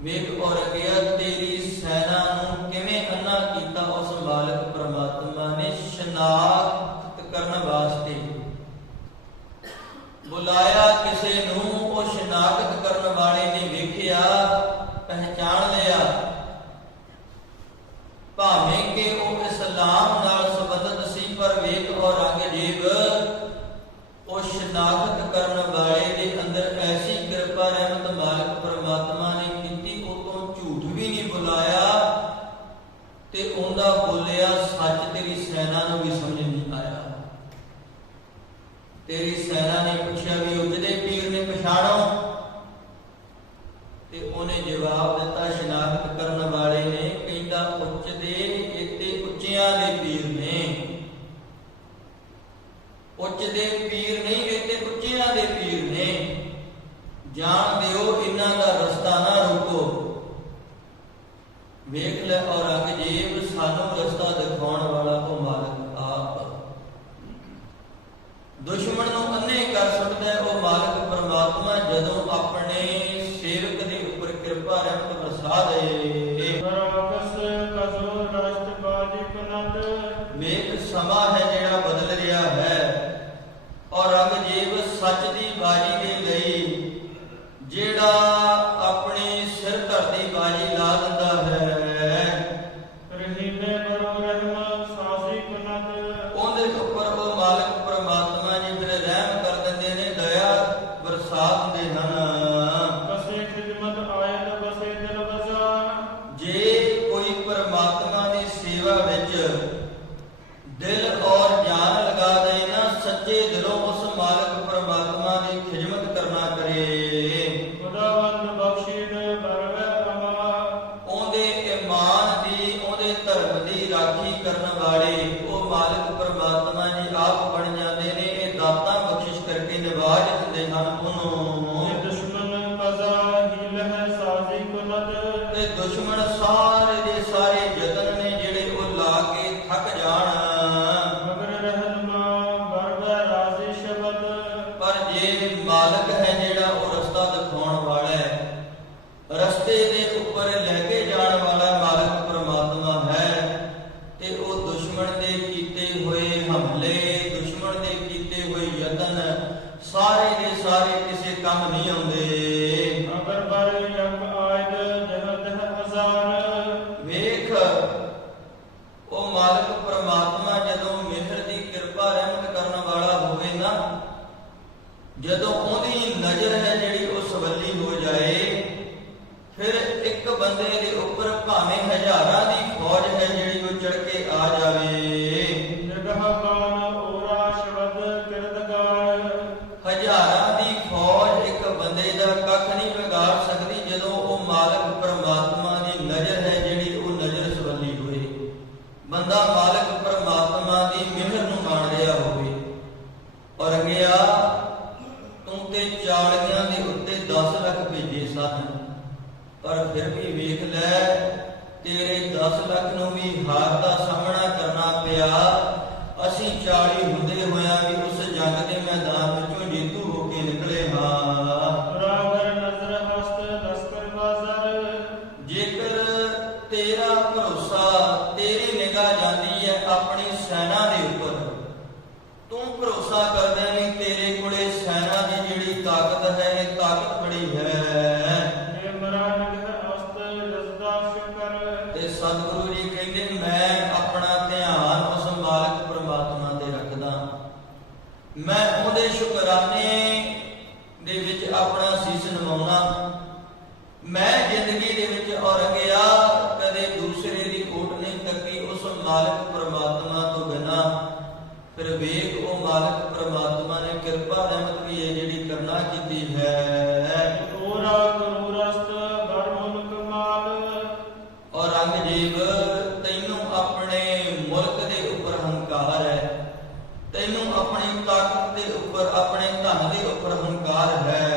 ਵੇਖ ਔਰ ਗਿਆ ਤੇਰੀ ਸੈਨਾ ਨੂੰ ਕਿਵੇਂ ਅੰਨਾ ਕੀਤਾ ਉਸ ਮਾਲਕ ਪ੍ਰਮਾਤਮਾ ਨੇ ਸ਼ਨਾਖਤ ਕਰਨ ਵਾਸਤੇ ਬੁਲਾਇਆ ਕਿਸੇ ਨੂੰ। ਉਹ ਸ਼ਨਾਖਤ ਕਰਨ ਵਾਲੇ ਨੇ ਵੇਖਿਆ, ਪਹਿਚਾਣ ਲਿਆ, ਭਾਵੇਂ ਕਿ ਉਹ ਇਸਲਾਮ ਨਾਲ ਸੰਬੰਧਿਤ ਸੀ, ਪਰ ਵੇਖ ਔਰੰਗਜ਼ੇਬ ਉਹ ਸ਼ਨਾਖਤ ਕਰਨ ਵਾਲੇ ਦੇ ਅੰਦਰ ਐਸੀ ਕਿਰਪਾ ਰਹਿਮਤ ਮਾਲਕ ਪ੍ਰਮਾਤਮਾ ਨੇ ਕੀਤੀ, ਉਹ ਤੋਂ ਝੂਠ ਵੀ ਨਹੀਂ ਬੁਲਾਇਆ ਤੇ ਉਹਦਾ ਬੋਲਿਆ ਸੱਚ ਤੇਰੀ ਸੈਨਾ ਨੂੰ ਵੀ ਸਮਝ ਨਹੀਂ ਆਇਆ। ਤੇਰੀ ਸੈਨਾ ਨੇ ਪੁੱਛਿਆ ਵੀ ਉੱਚਦੇ ਪੀਰ ਨੇ ਪਛਾਣੋ? ਤੇ ਉਹਨੇ ਜਵਾਬ ਦਿੱਤਾ ਸ਼ਨਾਖਤ ਕਰਨ ਵਾਲੇ ਨੇ, ਕਹਿੰਦਾ ਉੱਚਦੇ ਇੱਥੇ ਉੱਚਿਆਂ ਦੇ ਪੀਰ ਨੇ, ਉੱਚਦੇ ਪੀਰ ਨਹੀਂ ਇੱਥੇ ਉੱਚਿਆਂ ਦੇ ਪੀਰ ਨੇ। ਜਾਣ ਦਿਓ ਇਹਨਾਂ ਦਾ ਰਸਤਾ ਨਾ ਰੋਕੋ। ਵੇਖ ਲੈ ਔਰੰਗਜ਼ੇਬ ਸਾਨੂੰ ਰਸਤਾ ਦਿਖਾਉਣ ਵਾਲਾ ਉਹ ਮਾਲਕ ਆਪ। ਦੁਸ਼ਮਣ ਨੂੰ ਅੰਨੇ ਕਰ ਸੁੱਟਦਾ ਉਹ ਮਾਲਕ ਪ੍ਰਮਾਤਮਾ ਜਦੋਂ ਆਪਣੇ ਸੇਵਕ ਦੇ ਉੱਪਰ ਕਿਰਪਾ ਰਹਿਮਤ ਬਰਸਾ ਦੇ। ਵੇਖ ਸਮਾਂ ਹੈ ਜਿਹੜਾ ਬਦਲ ਰਿਹਾ ਹੈ। ਔਰੰਗਜ਼ੇਬ ਸੱਚ ਦੀ ਬਾਜੀ ਦੇ ਲਈ ਜਿਹੜਾ ਆਪਣੇ ਸਿਰ ਧਰਤੀ ਬਾਜੀ ਲਾ ਦਿੰਦਾ ਹੈ, ਉਹਦੇ ਉੱਪਰ ਉਹ ਮਾਲਕ ਪ੍ਰਮਾਤਮਾ ਜੀ ਫਿਰ ਰਹਿਮ ਕਰ ਦਿੰਦੇ ਨੇ, ਦਇਆ ਬਰਸਾ ਦਿੰਦੇ ਹਨ। ਜੇ ਕੋਈ ਪ੍ਰਮਾਤਮਾ ਦੀ ਸੇਵਾ ਵਿੱਚ ਦਿਲ ਔਰ ਜਾਨ ਲਗਾ ਦੇ ਨਾ, ਸੱਚੇ ਦਿਲੋਂ ਉਸ ਮਾਲਕ ਪ੍ਰਮਾਤਮਾ ਦੀ ਖਿਦਮਤ ਕਰਨਾ ਕਰੇ, ਉਹਦੇ ਈਮਾਨ ਦੀ ਉਹਦੇ ਧਰਮ ਦੀ ਰਾਖੀ ਕਰਨ ਵਾਲੇ ਉਹ ਮਾਲਕ ਪ੍ਰਮਾਤਮਾ ਜੀ ਆਪ ਬਣ ਜਾਂਦੇ ਨੇ। ਇਹ ਦਾਤਾਂ ਬਖਸ਼ਿਸ਼ ਕਰਕੇ ਨਿਵਾਜ ਦਿੰਦੇ ਹਨ ਉਹਨੂੰ। ਤੇ ਦੁਸ਼ਮਣ ਸਾਰੇ ਦੇ ਸਾਰੇ ਯਤਨ ਨੇ ਜਿਹੜੇ ਉਹ ਲਾ ਕੇ ਥੱਕ ਜਾਣ, ਪਰ ਜੇ ਮਾਲਕ ਹੈ ਜਿਹੜਾ ਉਹ ਰਸਤਾ ਦਿਖਾਉਣ ਵਾਲਾ ਹੈ, ਰਸਤੇ ਦੇ ਉੱਪਰ ਲੈ ਕੇ ਜਾਣ ਵਾਲਾ ਮਾਲਕ ਪ੍ਰਮਾਤਮਾ ਹੈ, ਤੇ ਉਹ ਦੁਸ਼ਮਣ ਦੇ ਕੀਤੇ ਹੋਏ ਹਮਲੇ, ਦੁਸ਼ਮਣ ਦੇ ਕੀਤੇ ਹੋਏ ਯਤਨ ਸਾਰੇ ਦੇ ਸਾਰੇ ਕਿਸੇ ਕੰਮ ਨਹੀਂ ਆਉਂਦੇ। ਵੇਖ ਉਹ ਮਾਲਕ ਪ੍ਰਮਾਤਮਾ ਜਦੋਂ ਮਿਹਰ ਦੀ ਕਿਰਪਾ ਰਹਿਮਤ ਕਰਨ ਵਾਲਾ ਹੋਵੇ ਨਾ, ਜਦੋਂ ਉਹਦੀ ਨਜ਼ਰ ਹੈ ਜਿਹੜੀ ਉਹ ਸਵੱਲੀ ਹੋ ਜਾਏ, ਫਿਰ ਇੱਕ ਬੰਦੇ ਦੇ ਉੱਪਰ ਭਾਵੇਂ ਹਜ਼ਾਰਾਂ ਦੀ ਫੌਜ ਹੈ ਜਿਹੜੀ ਉਹ ਚੜ ਕੇ ਆ ਜਾਵੇ। ਹਜ਼ਾਰਾਂ ਦੀ ਫੌਜ ਇੱਕ ਬੰਦੇ ਦਾ ਕੱਖ ਨਹੀਂ ਵਿਗਾੜ ਸਕਦੀ ਜਦੋਂ ਉਹ ਮਾਲਕ ਪ੍ਰਮਾਤਮਾ ਦੀ ਨਜ਼ਰ ਹੈ ਜਿਹੜੀ ਉਹ ਨਜ਼ਰ ਸਵੱਲੀ ਹੋਏ। ਬੰਦਾ ਮਾਲਕ ਪ੍ਰਮਾਤਮਾ ਦੀ ਮਿਹਰ ਨੂੰ ਮਾਣ ਰਿਹਾ ਹੋਵੇ। ਔਰ ਗਿਆ ਤੂੰ ਤੇ ਚਾਲੀਆਂ ਦੇ ਉੱਤੇ 10 ਲੱਖ ਭੇਜੇ ਸਨ, ਪਰ ਫਿਰ ਵੀ ਵੇਖ ਲੈ ਤੇਰੇ 10 ਲੱਖ ਨੂੰ ਵੀ ਹਾਰ ਦਾ ਸਾਹਮਣਾ ਕਰਨਾ ਪਿਆ। ਅਸੀਂ 40 ਹੁੰਦੇ ਹੋਇਆਂ ਵੀ ਉਸ ਜੰਗ ਦੇ ਮੈਦਾਨ ਵਿੱਚੋਂ ਜੇਤੂ ਹੋ ਕੇ ਨਿਕਲੇ ਹਾਂ। ਜੇਕਰ ਤੇਰਾ ਭਰੋਸਾ, ਤੇਰੀ ਨਿਗਾਹ ਜਾਂਦੀ ਹੈ ਆਪਣੀ ਸੈਨਾ ਦੇ ਉੱਪਰ, ਤੂੰ ਭਰੋਸਾ ਕਰਦਾ ਨਹੀਂ ਤੇਰੇ ਕੋਲੇ ਸੈਨਾ ਦੀ ਜਿਹੜੀ ਤਾਕਤ ਹੈ ਇਹ ਤਾਕਤ ਬੜੀ ਹੈ। ਤੇ ਸਤਿਗੁਰੂ ਜੀ ਕਹਿੰਦੇ ਮੈਂ ਆਪਣਾ ਧਿਆਨ ਉਸ ਮਾਲਕ ਪ੍ਰਮਾਤਮਾ ਤੇ ਰੱਖਦਾ, ਮੈਂ ਉਹਦੇ ਸ਼ੁਕਰਾਨੇ ਦੇ ਵਿੱਚ ਆਪਣਾ ਸੀਸ ਨਵਾਉਣਾ। ਮੈਂ ਜ਼ਿੰਦਗੀ ਦੇ ਵਿੱਚ ਔਰੰਗਿਆ ਕਦੇ ਦੂਸਰੇ ਦੀ ਓਟ ਨਹੀਂ ਤੱਕੀ ਉਸ ਮਾਲਕ ਪ੍ਰਮਾਤਮਾ ਤੋਂ ਬਿਨਾਂ। ਫਿਰ ਵੇਖ ਉਹ ਮਾਲਕ ਪ੍ਰਮਾਤਮਾ ਨੇ ਕਿਰਪਾ ਰਹਿਮਤ ਵੀ ਇਹ ਜਿਹੜੀ ਕਰਨਾ ਕੀਤੀ ਹੈ। ਔਰੰਗਜ਼ੇਬ ਤੈਨੂੰ ਆਪਣੇ ਮੁਲਕ ਦੇ ਉੱਪਰ ਹੰਕਾਰ ਹੈ, ਤੈਨੂੰ ਆਪਣੀ ਤਾਕਤ ਦੇ ਉੱਪਰ, ਆਪਣੇ ਧਨ ਦੇ ਉੱਪਰ ਹੰਕਾਰ ਹੈ।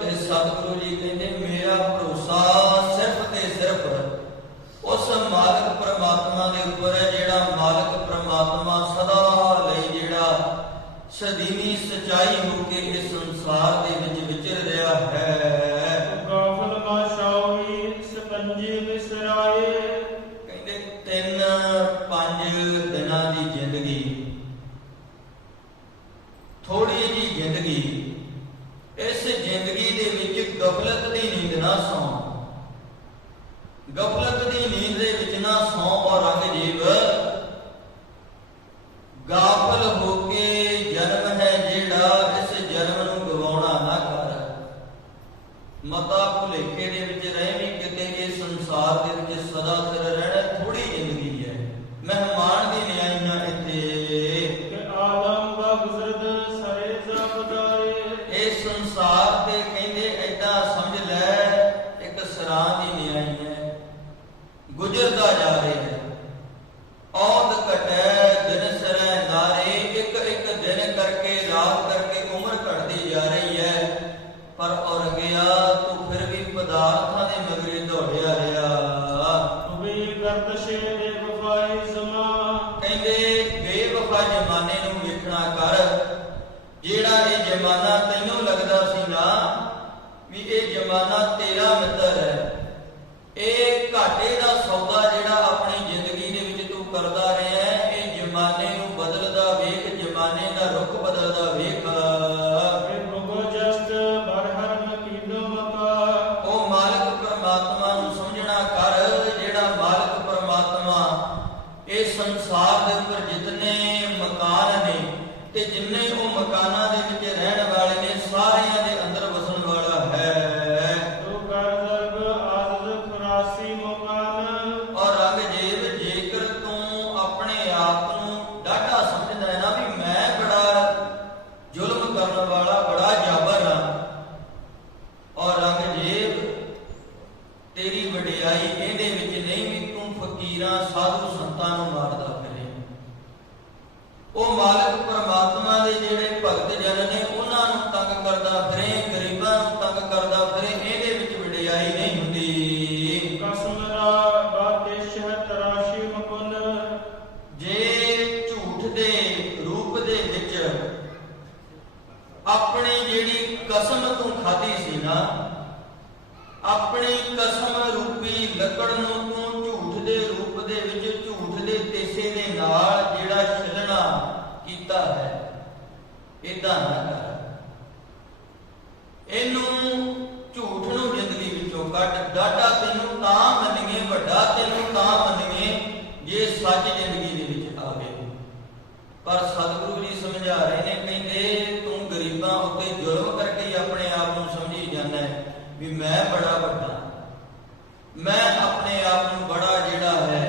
ਤੇ ਸਤਿਗੁਰੂ ਜੀ ਕਹਿੰਦੇ ਮੇਰਾ ਭਰੋਸਾ ਸਿਰਫ ਤੇ ਸਿਰਫ ਉਸ ਮਾਲਕ ਪ੍ਰਮਾਤਮਾ ਸਦੀਵੀ ਸਚਾਈ ਹੋ ਕੇ ਇਸ ਸੰਸਾਰ ਦੇ ਵਿੱਚ ਵਿਚਰ ਰਿਹਾ ਹੈ। ਗਾਫਲ ਨਾ ਸ਼ਾਵੀ ਸਕੰਜੇ ਵਿਸਰਾਏ। ਕਹਿੰਦੇ 3-5 ਦਿਨਾਂ ਦੀ ਜ਼ਿੰਦਗੀ, ਥੋੜੀ ਜੀ ਜ਼ਿੰਦਗੀ, ਇਸ ਜ਼ਿੰਦਗੀ ਦੇ ਵਿੱਚ ਗਫਲਤ ਦੀ ਨੀਂਦ ਨਾ ਸੌਂ। ਗਫਲਤ ਦੀ ਨੀਂਦ ਦੇ ਵਿੱਚ ਨਾ ਸੌਂ ਔਰ ਔਰੰਗਜ਼ੇਬ ਗਾਫਲ ਹੋ ਕੇ ਜਨਮ ਹੈ ਜਿਹੜਾ, ਇਸ ਜਨਮ ਨੂੰ ਗਵਾਉਣਾ ਨਾ ਕਰ। ਮਤਾ ਭੁਲੇਖੇ ਦੇ ਵਿੱਚ ਰਹੇ ਵੀ ਕਿਤੇ ਇਹ ਸੰਸਾਰ ਦੇ ਵਿੱਚ ਸਦਾ ਸਿਰ ਰਹਿਣਾ ਥੋੜੀ ਜ਼ਿੰਦਗੀ ਹੈ। ਮਹਿਮਾਨ ਦੀ ਨਿਆਈਆਂ ਇੱਥੇ ਕਿ ਆਦਮ ਦਾ ਗੁਜ਼ਰਦ ਸਰੇ ਜ਼ਬਦਾਏ। ਇਹ ਸੰਸਾਰ ਤੇ ਕਹਿੰਦੇ ਏਦਾਂ ਸਮਝ ਲੈ ਇੱਕ ਸਰਾਂ ਦੀ ਨਿਆਈ ਹੈ, ਗੁਜ਼ਰਦਾ ਜਾ ਰਿਹਾ ਹੈ। ਔਦ ਘਟੈ ਦਿਨ ਸਰੈ ਨਾਰੇ, ਇੱਕ ਇੱਕ ਦਿਨ ਕਰਕੇ ਰਾਤ ਕਰਕੇ ਉਮਰ ਘਟਦੀ ਜਾ ਰਹੀ ਹੈ। ਪਰ ਔਰੰਗਿਆ ਤੂੰ ਫਿਰ ਵੀ ਪਦਾਰਥਾਂ ਦੇ ਮਗਰੇ ਦੌੜਿਆ ਰਿਹਾ। ਵੀ ਗਰਦਸ਼ੇ ਬੇਵਫਾਈ ਜ਼ਮਾ। ਕਹਿੰਦੇ ਬੇਵਫਾ ਜ਼ਮਾਨੇ ਨੂੰ ਵੇਖਣਾ ਕਰ। ਜਿਹੜਾ ਇਹ ਜ਼ਮਾਨਾ ਤੈਨੂੰ ਲੱਗਦਾ ਸੀ ਨਾ ਵੀ ਇਹ ਜ਼ਮਾਨਾ ਤੇਰਾ ਮਿੱਤਰ ਹੈ, ਇਹ ਘਾਟੇ ਦਾ ਸੌਦਾ ਜਿਹੜਾ ਆਪਣੀ ਜ਼ਿੰਦਗੀ ਦੇ ਵਿੱਚ ਤੂੰ ਕਰਦਾ ਰਿਹਾ ਹੈ, ਇਹ ਜ਼ਮਾਨੇ ਨੂੰ ਬਦਲਦਾ ਵੇਖ, ਜ਼ਮਾਨੇ ਦਾ ਰੁਖ ਬਦਲਦਾ ਵੇਖ। ਉਹ ਮਾਲਕ ਪਰਮਾਤਮਾ ਨੂੰ ਸਮਝਣਾ ਕਰ, ਜਿਹੜਾ ਮਾਲਕ ਪਰਮਾਤਮਾ ਇਹ ਸੰਸਾਰ ਦੇ ਉੱਪਰ ਜਿਤਨੇ ਮਕਾਨ ਨੇ ਤੇ ਜਿੰਨੇ ਉਹ ਮਕਾਨਾਂ ਦੇ ਵਿੱਚ ਰਹਿਣ ਵਾਲੇ ਨੇ ਸਾਰਿਆਂ ਦੇ ਅੰਦਰ ਵਸਣ ਵਾਲਾ ਹੈ। ਔਰ ਔਰੰਗਜ਼ੇਬ ਜੇਕਰ ਤੂੰ ਆਪਣੇ ਆਪ ਨੂੰ ਡਾਢਾ ਸਮਝਦਾ ਹੈ ਨਾ ਵੀ ਮੈਂ ਬੜਾ ਜ਼ੁਲਮ ਕਰਨ ਵਾਲਾ, ਬੜਾ ਜਾਬਰ ਹਾਂ, ਔਰੰਗਜ਼ੇਬ ਤੇਰੀ ਵਡਿਆਈ ਇਹਦੇ ਵਿੱਚ ਨਹੀਂ ਵੀ ਤੂੰ ਫਕੀਰਾਂ ਸਾਧੂ ਸੰਤਾਂ ਨੂੰ ਮਾਰਦਾ ਫਿਰੇ। ਉਹ ਮਾਲਕ ਪਰਮਾਤਮਾ ਦੇ ਜਿਹੜੇ ਭਗਤ ਜਨ ਨੇ ਉਹਨਾਂ ਨੂੰ ਤੰਗ ਕਰਦਾ ਫਿਰੇ, ਗਰੀਬਾਂ ਨੂੰ ਤੰਗ ਕਰਦਾ ਫਿਰੇ, ਇਹਦੇ ਵਿੱਚ ਵਡਿਆਈ ਨਹੀਂ ਹੁੰਦੀ। ਜੇ ਝੂਠ ਦੇ ਰੂਪ ਦੇ ਵਿੱਚ ਆਪਣੀ ਜਿਹੜੀ ਕਸਮ ਤੂੰ ਖਾਧੀ ਸੀ ਨਾ, ਆਪਣੀ ਕਸਮ ਰੂਪੀ ਲੱਕੜ ਨੂੰ ਤੂੰ ਝੂਠ ਦੇ ਰੂਪ ਦੇ ਵਿੱਚ ਝੂਠ ਦੇ ਤੇਸੇ ਦੇ ਨਾਲ ਜਿਹੜਾ ਛਿਲਣਾ ਕੀਤਾ ਹੈ, ਏਦਾਂ ਨਾ ਕਰ। ਇਹਨੂੰ ਝੂਠ ਨੂੰ ਜ਼ਿੰਦਗੀ ਵਿੱਚੋਂ ਕੱਢ। ਡਾਢਾ ਤੈਨੂੰ ਤਾਂ ਮੰਨੀਏ, ਵੱਡਾ ਤੈਨੂੰ ਤਾਂ ਮੰਨੀਏ ਜੇ ਸੱਚ ਜ਼ਿੰਦਗੀ ਦੇ ਵਿੱਚ ਆਵੇ। ਪਰ ਸਤਿਗੁਰੂ ਜੀ ਸਮਝਾ ਰਹੇ ਨੇ, ਕਹਿੰਦੇ ਤੂੰ ਗਰੀਬਾਂ ਉੱਤੇ ਜ਼ੁਲਮ ਕਰਕੇ ਹੀ ਆਪਣੇ ਆਪ ਨੂੰ ਸਮਝੀ ਜਾਂਦਾ ਹੈ ਵੀ ਮੈਂ ਬੜਾ ਵੱਡਾ, ਮੈਂ ਆਪਣੇ ਆਪ ਨੂੰ ਬੜਾ ਜਿਹੜਾ ਹੈ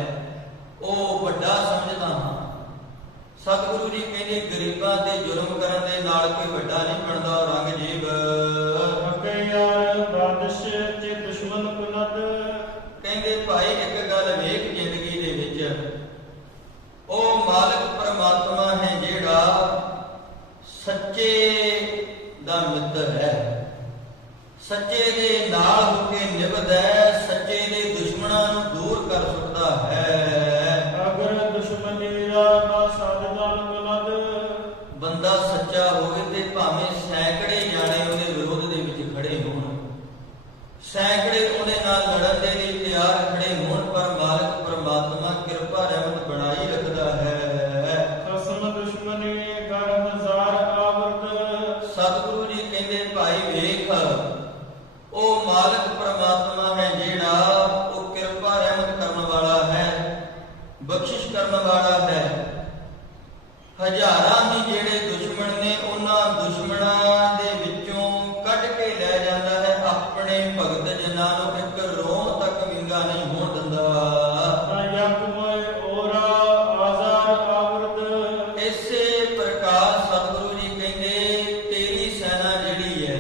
ਉਹ ਵੱਡਾ ਸਮਝਦਾ ਹਾਂ। ਸਤਿਗੁਰੂ ਜੀ ਕਹਿੰਦੇ ਗਰੀਬਾਂ ਤੇ ਜ਼ੁਲਮ ਕਰਨ ਦੇ ਨਾਲ ਕੋਈ ਵੱਡਾ ਨਹੀਂ ਬਣਦਾ। ਔਰੰਗਜ਼ੇਬ ਕਹਿੰਦੇ ਭਾਈ ਇੱਕ ਗੱਲ ਵੇਖ, ਜ਼ਿੰਦਗੀ ਦੇ ਵਿੱਚ ਉਹ ਮਾਲਕ ਪਰਮਾਤਮਾ ਹੈ ਜਿਹੜਾ ਸੱਚੇ ਦਾ ਮਿੱਤਰ ਹੈ, ਸੱਚੇ ਦੇ ਨਾਲ ਹੋ ਕੇ ਨਿਭਦਾ ਹੈ, ਸੱਚੇ ਦੇ ਦੁਸ਼ਮਣਾਂ ਨੂੰ ਦੂਰ ਕਰ ਸਕਦਾ ਹੈ। ਅਗਰ ਦੁਸ਼ਮਨੀ ਬੰਦਾ ਸੱਚਾ ਹੋਵੇ ਤੇ ਭਾਵੇਂ ਸੈਂਕੜੇ ਜਾਣੇ ਉਹਦੇ ਵਿਰੋਧ ਦੇ ਵਿੱਚ ਖੜੇ ਹੋਣ, ਸੈਂਕੜੇ ਉਹਦੇ ਨਾਲ ਲੜਨ ਦੇ ਲਈ ਤਿਆਰ ਖੜੇ ਹੋਣ, ਪਰ ਮਾਲਕ ਪਰਮਾਤਮਾ ਕਿਰਪਾ ਰਹਿਮਤ ਬਣਾਈ ਰੱਖਦਾ ਹੈ। ਸਤਿਗੁਰੂ ਜੀ ਕਹਿੰਦੇ ਭਾਈ ਵੇਖ, ਉਹ ਮਾਲਕ ਪਰਮਾਤਮਾ ਹੈ ਜਿਹੜਾ ਉਹ ਕਿਰਪਾ ਰਹਿਮਤ ਕਰਨ ਵਾਲਾ ਹੈ, ਬਖਸ਼ਿਸ਼ ਕਰਨ ਵਾਲਾ ਹੈ। ਹਜ਼ਾਰਾਂ ਹੀ ਜਿਹੜੇ ਦੁਸ਼ਮਣ ਨੇ ਉਹਨਾਂ ਦੁਸ਼ਮਣਾਂ ਦੇ ਵਿੱਚੋਂ ਕੱਢ ਕੇ ਲੈ ਜਾਂਦਾ ਹੈ। ਆਪਣੇ ਭਗਤ ਜਨਾਂ ਨੂੰ ਇੱਕ ਰੋਮ ਤੱਕ ਵਿੰਗਾ ਨਹੀਂ ਹੋਣ ਦਿੰਦਾ। ਇਸੇ ਪ੍ਰਕਾਰ ਸਤਿਗੁਰੂ ਜੀ ਕਹਿੰਦੇ ਤੇਰੀ ਸੈਨਾ ਜਿਹੜੀ ਹੈ,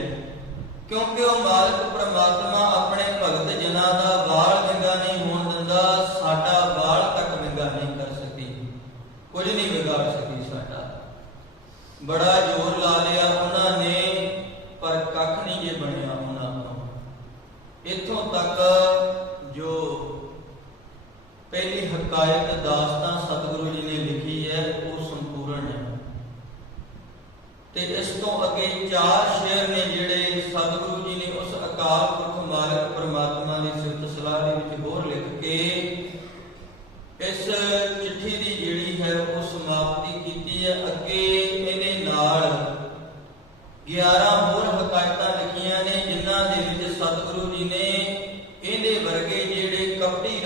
ਕਿਉਂਕਿ ਉਹ ਮਾਲਕ ਪਰਮਾਤਮਾ ਆਪਣੇ ਭਗਤ ਜਨਾਂ ਦਾ ਵਾਲ ਵਿੰਗਾ ਨਹੀਂ ਹੋਣ ਦਿੰਦਾ, ਸਾਡਾ ਵਾਲ ਤੱਕ ਵਿੰਗਾ ਨਹੀਂ ਕਰ ਸਕਦੀ, ਕੁਝ ਨਹੀਂ ਵਿਗਾੜ ਸਕਦੀ ਸਾਡਾ। ਬੜਾ ਜ਼ੋਰ ਲਾ ਲਿਆ ਉਹਨਾਂ ਨੇ, ਪਰ ਕੱਖ ਨਹੀਂ ਜੇ ਬਣਿਆ ਉਹਨਾਂ ਤੋਂ। ਇੱਥੋਂ ਤੱਕ ਜੋ ਪਹਿਲੀ ਹਕਾਇਤ ਦਾਸਤਾਨ ਸਤਿਗੁਰੂ ਜੀ ਨੇ ਲਿਖੀ ਹੈ ਉਹ ਸੰਪੂਰਨ ਹੈ।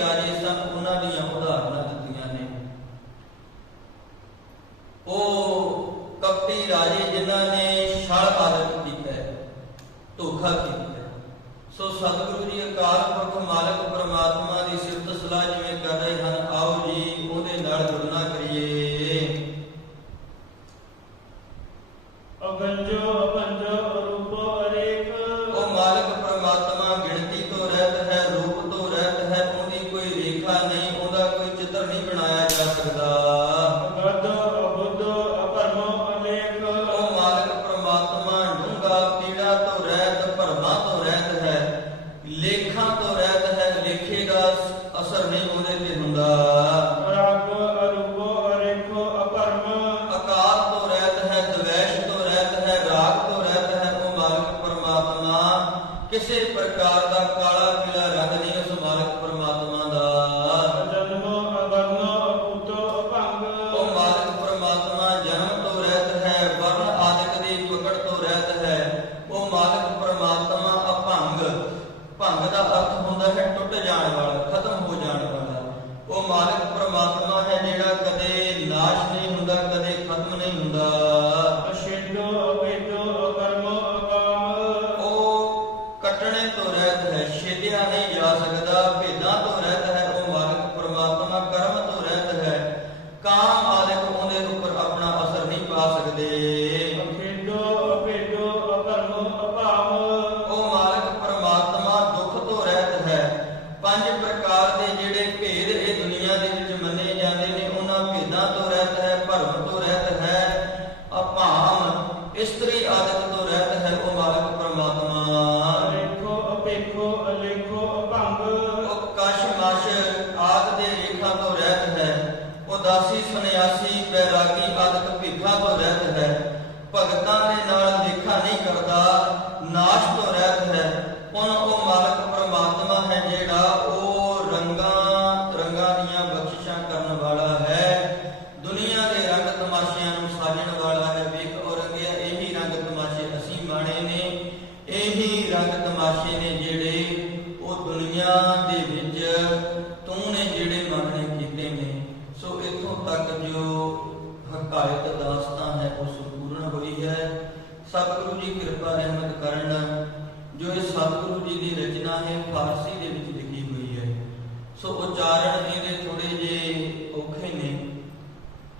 ਰਾਜੇ ਸਨ, ਉਹਨਾਂ ਦੀਆਂ ਉਦਾਹਰਨਾਂ ਦਿੱਤੀਆਂ ਨੇ। ਉਹ ਕਪਟੀ ਰਾਜੇ ਜਿਨ੍ਹਾਂ ਨੇ ਛਲ ਆਦਤ ਕੀਤਾ ਹੈ, ਧੋਖਾ ਕੀਤਾ ਹੈ। ਸੋ ਸਤਿਗੁਰੂ ਜੀ ਅਕਾਲ ਪੁਰਖ ਮਾਲਕ ਪਰਮਾਤਮਾ ਦੀ ਸਿਫਤ ਸਲਾਹ ਜਿਵੇਂ ਕਰ ਰਹੇ ਹਨ, ਆਓ ਜੀ ਉਹਦੇ ਨਾਲ ਜੁੜਨਾ ਕਰੀਏ। ਅਗੰਜੋ ਅਪੰਜੋ ਰੂਪ ਅਰੇਕ। ਉਹ ਮਾਲਕ ਪਰਮਾਤਮਾ ਗਿਣਤੀ ਤੋਂ ਰਹਿਤ ਹੈ, ਰੂਪ ਤੋਂ ਰਹਿਤ ਹੈ, ਉਹਦੀ ਕੋਈ ਰੇਖਾ ਨਹੀਂ, ਉਹਦਾ ਕੋਈ ਚਿੱਤਰ ਨਹੀਂ ਬਣਾਇਆ ਜਾ ਸਕਦਾ। ਅਗਦ ਅਬੁੱਧ ਅਪਰਮੋ ਅਲੇਖ। ਉਹ ਮਾਲਕ ਪਰਮਾਤਮਾ ਡੂੰਘਾ ਪੀੜਾ ਤੋਂ ਰਹਿਤ, ਭਰਮਾਂ ਤੋਂ ਰਹਿਤ ਹੈ, ਲੇਖਾਂ ਤੋਂ ਰਹਿਤ ਹੈ, ਲੇਖੇ ਦਾ ਅਸਰ ਨਹੀਂ ਉਹਦੇ ਤੇ ਹੁੰਦਾ। ਰਾਗ ਅਰੂਪੋ ਅਰੇਖੋ ਅਪਰਮ। ਆਕਾਰ ਤੋਂ ਰਹਿਤ ਹੈ, ਦਵੈਸ਼ ਤੋਂ ਰਹਿਤ ਹੈ, ਰਾਗ ਤੋਂ ਰਹਿਤ ਹੈ। ਉਹ ਮਾਲਕ ਪਰਮਾਤਮਾ ਕਿਸੇ ਪ੍ਰਕਾਰ ਦਾ ਕਾਲਾ ਪੀਲਾ ਰੰਗ ਨਹੀਂ ਉਸ ਮਾਲਕ ਪਰਮਾਤਮਾ ਦਾ। ਜਨਮੋ ਅਵਰਨੋ ਅਪੂਤੋ ਅਭੰਗ। ਉਹ ਮਾਲਕ ਪਰਮਾਤਮਾ ਜਨਮ ਤੋਂ ਰਹਿਤ ਹੈ, ਵਰਨ ਆਦਿਕ ਦੀ ਪਕੜ ਤੋਂ ਰਹਿਤ ਹੈ। ਉਹ ਮਾਲਕ ਪਰਮਾਤਮਾ ਅਭੰਗ, ਭੰਗ ਦਾ ਅਰਥ ਹੁੰਦਾ ਹੈ ਟੁੱਟ ਜਾਣ ਵਾਲਾ, ਖਤਮ ਹੋ ਜਾਣ ਵਾਲਾ। ਉਹ ਮਾਲਕ ਪਰਮਾਤਮਾ ਹੈ ਜਿਹੜਾ ਕਦੇ ਨਾਸ਼ ਨਹੀਂ ਹੁੰਦਾ, ਕਦੇ ਖਤਮ ਨਹੀਂ ਹੁੰਦਾ। ਅਛੇਦੋ ਅਭੇਦੋ ਅਕਰਮੋ ਅਕਾਮ। ਉਹ ਕੱਟਣੇ ਤੋਂ ਰਹਿਤ ਹੈ, ਛੇਦਿਆ ਨਹੀਂ ਜਾ ਸਕਦਾ, ਭੇਦਾਂ ਤੋਂ ਰਹਿਤ ਹੈ। ਉਹ ਮਾਲਕ ਪਰਮਾਤਮਾ ਕਰਮ ਤੋਂ ਰਹਿਤ ਹੈ, ਕਾਮ ਆਦਿਕ ਉਹਦੇ ਉੱਪਰ ਆਪਣਾ ਅਸਰ ਨਹੀਂ ਪਾ ਸਕਦੇ। ਅਖੇਦੋ ਅਭੇਦੋ ਅਕਰਮੋ ਅਭਾਮ। ਉਹ ਮਾਲਕ ਪਰਮਾਤਮਾ ਦੁੱਖ ਤੋਂ ਰਹਿਤ ਹੈ। ਪੰਜ ਪ੍ਰਕਾਰ ਦੇ ਜਿਹੜੇ ਭੇਦ ਇਹ ਦੁਨੀਆ ਦੇ ਵਿੱਚ ਮੰਨੇ ਜਾਂਦੇ ਨੇ, ਉਹਨਾਂ ਭੇਦਾਂ ਤੋਂ ਰਹਿਤ ਹੈ, ਭਰਮ ਤੋਂ ਰਹਿਤ ਹੈ, ਅਭਾਮ ਇਸਤਰੀ ਆਦਿਕ ਤੋਂ ਰਹਿਤ ਹੈ। ਉਹ ਮਾਲਕ ਪਰਮਾਤਮਾ ਅਲੇਖੋ ਅਪੇਖੋ ਅਲੇਖੋ ਅਭੰਗ। ਉਹ ਕਸ਼ਮਸ਼ ਆਦਿ ਦੇ ਰੇਖਾ ਤੋਂ ਰਹਿਤ ਹੈ। ਉਦਾਸੀ ਸੰਨਿਆਸੀ ਬੈਰਾਗੀ ਆਦਿਕ ਭੇਖਾਂ ਤੋਂ ਰਹਿਤ ਹੈ। ਭਗਤਾਂ ਦੇ ਨਾਲ ਲੇਖਾ ਨਹੀਂ ਕਰਦਾ, ਨਾਸ਼ ਤੋਂ ਰਹਿਤ ਹੈ। ਉਹ ਮਾਲਕ ਪਰਮਾਤਮਾ ਹੈ ਜਿਹੜਾ ਉਹ ਰੰਗਾਂ ਦੀਆਂ ਬਖਸ਼ਿਸ਼ਾਂ ਕਰਨ ਵਾਲਾ ਹੈ, ਦੁਨੀਆ ਦੇ ਰੰਗ ਤਮਾਸ਼ਿਆਂ ਨੂੰ ਸਾਜਣ ਵਾਲਾ ਹੈ। ਵੇਖ ਉਹ ਰੰਗਿਆ, ਇਹੀ ਰੰਗ ਤਮਾਸ਼ੇ ਅਸੀਂ ਮਾਣੇ ਨੇ, ਇਹੀ ਰੰਗ ਤਮਾਸ਼ੇ ਨੇ ਜਿਹੜੇ ਉਹ ਦੁਨੀਆ ਦੇ ਵਿੱਚ ਤੂੰ ਨੇ ਜਿਹੜੇ ਮੰਗਣੇ ਕੀਤੇ ਨੇ। ਸੋ ਇੱਥੋਂ ਤੱਕ ਜੋ ਹਕਾਇਤ ਦਾਸਤਾਨ ਹੈ ਉਹ ਸੰਪੂਰਨ ਹੋਈ ਹੈ। ਸਤਿਗੁਰੂ ਜੀ ਕਿਰਪਾ ਰਹਿਮਤ ਕਰਨ। ਜੋ ਇਹ ਸਤਿਗੁਰੂ ਜੀ ਦੀ ਰਚਨਾ ਹੈ, ਫਾਰਸੀ ਦੇ ਵਿੱਚ ਲਿਖੀ ਹੋਈ ਹੈ। ਸੋ ਉਚਾਰਨ ਇਹਦੇ ਥੋੜੇ ਜਿਹੇ ਔਖੇ ਨੇ,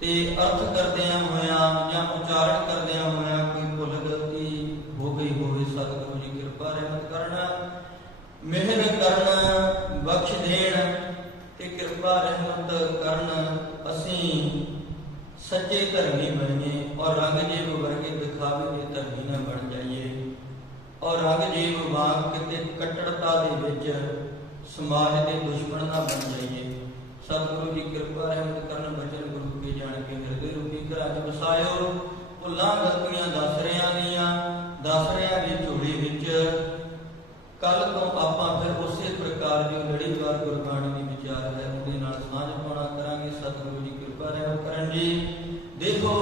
ਤੇ ਅਰਥ ਕਰਦਿਆਂ ਹੋਇਆਂ ਜਾਂ ਉਚਾਰਨ ਕਰਦਿਆਂ ਹੋਇਆਂ ਕੋਈ ਭੁੱਲ ਗਲਤੀ ਹੋ ਗਈ ਹੋਵੇ, ਸਤਿਗੁਰੂ ਜੀ ਕਿਰਪਾ ਰਹਿਮਤ ਕਰਨ, ਮਿਹਰ ਕਰਨ, ਬਖਸ਼ ਦੇਣ ਤੇ ਕਿਰਪਾ ਰਹਿਮਤ ਕਰਨ। ਅਸੀਂ ਸੱਚੇ ਧਰਮੀ ਬਣੀਏ ਔਰ ਰੰਗਜੀਤ ਵਰਗੇ ਦਿਖਾਵੇ ਦੇ ਧਰਮੀ ਨਾ ਬਣ ਜਾਈਏ, ਔਰ ਰੰਗਜੀਤ ਵਾਂਗ ਕਿਤੇ ਕੱਟੜਤਾ ਦੇ ਵਿੱਚ ਸਮਾਜ ਦੇ ਦੁਸ਼ਮਣ ਨਾ ਬਣ ਜਾਈਏ। ਸਤਿਗੁਰੂ ਜੀ ਕਿਰਪਾ ਰਹਿਮਤ ਕਰਨ, ਬਚਨ ਗੁਰੂ ਕੇ ਜਾਣ ਕੇ ਹਿਰਦੇ ਰੂਪੀ ਘਰਾਂ 'ਚ ਵਸਾਇਓ। ਭੁੱਲਾਂ ਗਲਤੀਆਂ ਦੱਸ ਰਿਆਂ ਦੀ ਝੋਲੀ ਵਿੱਚ ਕੱਲ ਤੋਂ ਆਪਾਂ ਫਿਰ ਉਸੇ ਪ੍ਰਕਾਰ ਜੋ ਲੜੀਵਾਰ ਗੁਰਬਾਣੀ ਦੀ ਵਿਚਾਰ ਹੈ ਉਹਦੇ ਨਾਲ ਸਾਂਝ ਪਾਉਣਾ ਕਰਾਂਗੇ। ਸਤਿਗੁਰੂ ਜੀ ਕਿਰਪਾ ਰਹਿਮਤ ਕਰਨ ਜੀ। ਦੇਖੋ